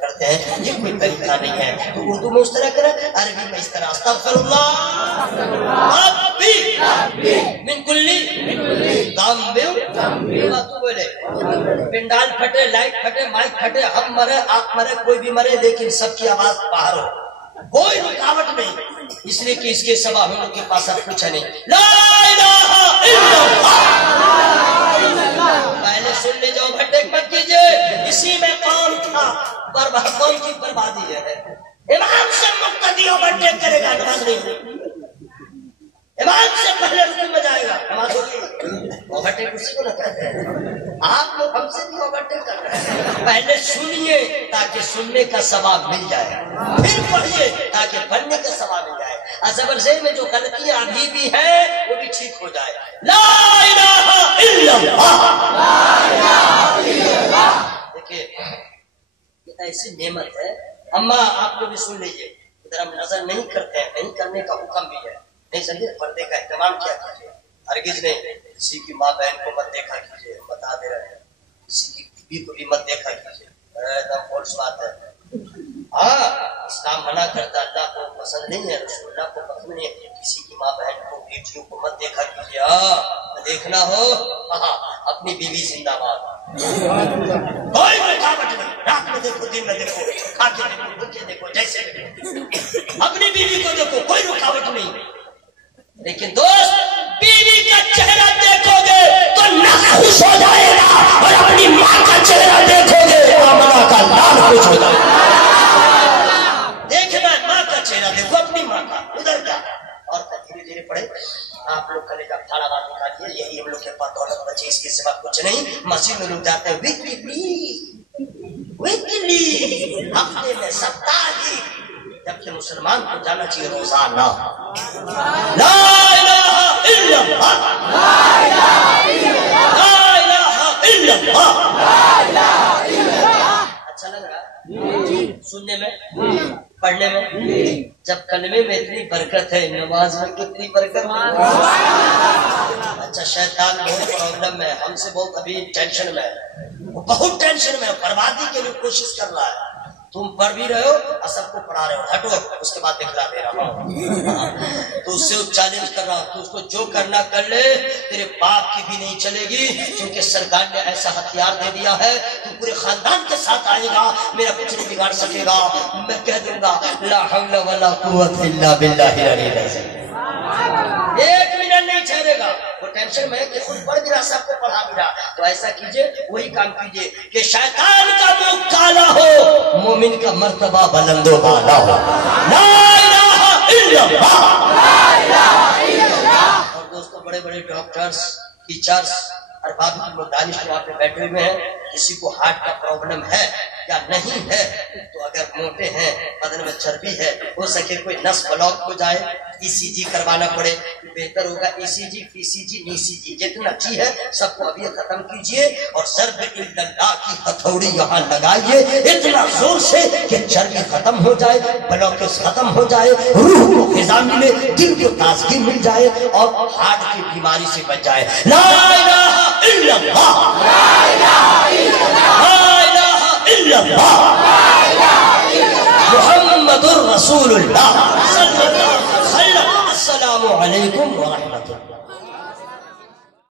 کرتے ہیں یہ کوئی طریقہ نہیں ہے، تو اردو میں اس طرح کریں، عربی میں اس طرح استغفر اللہ ربی من کل ذنب واتوب الیہ۔ پنڈال پھٹے، لائٹ پھٹے، مائک پھٹے، ہم مرے، آپ مرے، کوئی بھی مرے، لیکن سب کی آواز باہر ہو، کوئی رکاوٹ نہیں، اس لیے کہ اس کے سوا ہم لوگ کے پاس اب کچھ نہیں۔ لا الہ الا اللہ، پہلے سن لے جاؤ، بھٹک مت کیجیے، اسی میں قوم تھا، قوم کی بربادی ہے۔ امام سے مقتدی اوورٹیک کرے گا، نماز نہیں ہوگی، امام سے پہلے رکوع میں جائے گا، نماز ہوگی۔ اوورٹیک اسی کو نہ کہتے ہیں، آپ لوگ ہم سے بھی اوورٹیک کر رہے ہیں۔ پہلے سنیے تاکہ سننے کا ثواب مل جائے، پھر پڑھیے تاکہ پڑھنے کا ثواب مل جائے، زبر زیر میں جو غلطیاں ابھی بھی ہیں وہ بھی ٹھیک ہو جائے۔ لا الہ الا اللہ، دیکھیے ایسی نعمت ہے۔ اما آپ کو بھی سن لیجیے، ادھر ہم نظر نہیں کرتے ہیں، نہیں کرنے کا حکم بھی ہے، نہیں سمجھے؟ پردے کا اہتمام کیا کیجیے، ہرگز نہیں کسی کی ماں بہن کو مت دیکھا کیجیے، بتا دے رہے ہیں، کسی کی بیوی کو بھی مت دیکھا کیجیے، ایک دم فالس بات ہے۔ ہاں اسلام منع کرتا، اللہ کو پسند نہیں ہے، رسول اللہ کو پسند نہیں ہے، کسی کی ماں بہن کو بیٹیوں کو مت دیکھا کیجیے۔ ہاں دیکھنا ہو ہاں اپنی بیوی زندہ باد، کوئی رکاوٹ نہیں، رات میں دیکھو، دن میں دیکھو، کھا کے دیکھو، بھوکے دیکھو، جیسے اپنی بیوی کو دیکھو، کوئی رکاوٹ نہیں۔ لیکن دوست بیوی کا چہرہ دیکھو گے تو نفس خوش ہو جائے گا، اور اپنی ماں کا چہرہ دیکھو گے آمنہ کا لال خوش ہو جائے گا۔ دیکھنا ماں کا چہرہ دیکھو، اپنی ماں کا، ادھر جا اور دھیرے دھیرے پڑھے۔ آپ لوگ کلے کا پھاڑا بات نکالیے، یہی ہم لوگ کے پاس دولت بچی، اس کے سوا کچھ نہیں۔ مسجد میں لوگ جاتے ہیں ویکلی، ہفتے میں سپتاہی، جبکہ مسلمان کو جانا چاہیے روزانہ۔ لا الہ الا اللہ، لا الہ الا اللہ۔ اچھا لگ رہا سننے میں، پڑھنے میں؟ جب کلمے میں اتنی برکت ہے، نماز میں کتنی برکت ہے؟ اچھا شیطان بہت پرابلم میں، ہم سے بہت ابھی ٹینشن میں ہے، وہ بہت ٹینشن میں، بربادی کے لیے کوشش کر رہا ہے۔ تم پڑھ بھی رہے ہو اور سب کو پڑھا رہے ہو، ہٹو اس کے بعد دکھلا دے رہا ہوں، تو اس سے چیلنج کر رہا ہوں، تو اس کو جو کرنا کر لے، تیرے باپ کی بھی نہیں چلے گی، کیونکہ سرکار نے ایسا ہتھیار دے دیا ہے، تو پورے خاندان کے ساتھ آئے گا، میرا کچھ نہیں بگاڑ سکے گا۔ میں کہہ دوں گا لا حول ولا قوت الا باللہ العلی العظیم، ایک منٹ نہیں ٹھہرے گا۔ وہ ٹینشن میں ہے کہ خود پڑھ بھی رہا، سب کو پڑھا بھی رہا، تو ایسا کیجئے، وہی کام کیجئے کہ شیطان کا منہ کالا ہو، مومن کا مرتبہ بلند و بالا ہو۔ لا الہ الا اللہ، لا الہ الا اللہ۔ اور دوستو بڑے بڑے ڈاکٹرز، ٹیچرز، ارباب دانش وہاں پہ بیٹھے ہوئے ہیں، کسی کو ہارٹ کا پرابلم ہے یا نہیں ہے تو اگر موٹے ہیں بدن میں چربی ہے ہو سکے کوئی نس بلاک ہو جائے ECG کروانا پڑے بہتر ہوگا ECG PCG ECG جتنا چیز ہے سب کو ابھی ختم کیجئے اور ضرب اللہ کی ہتھوڑی یہاں لگائیے اتنا زور سے کہ چربی ختم ہو جائے بلاکس ختم ہو جائے روح کو غذا ملے دل کو تازگی مل جائے اور ہارٹ کی بیماری سے بچ جائے لا الہ الا اللہ لا الہ الا اللہ محمد الرسول اللہ صلی اللہ علیہ وسلم السلام علیکم ورحمۃ اللہ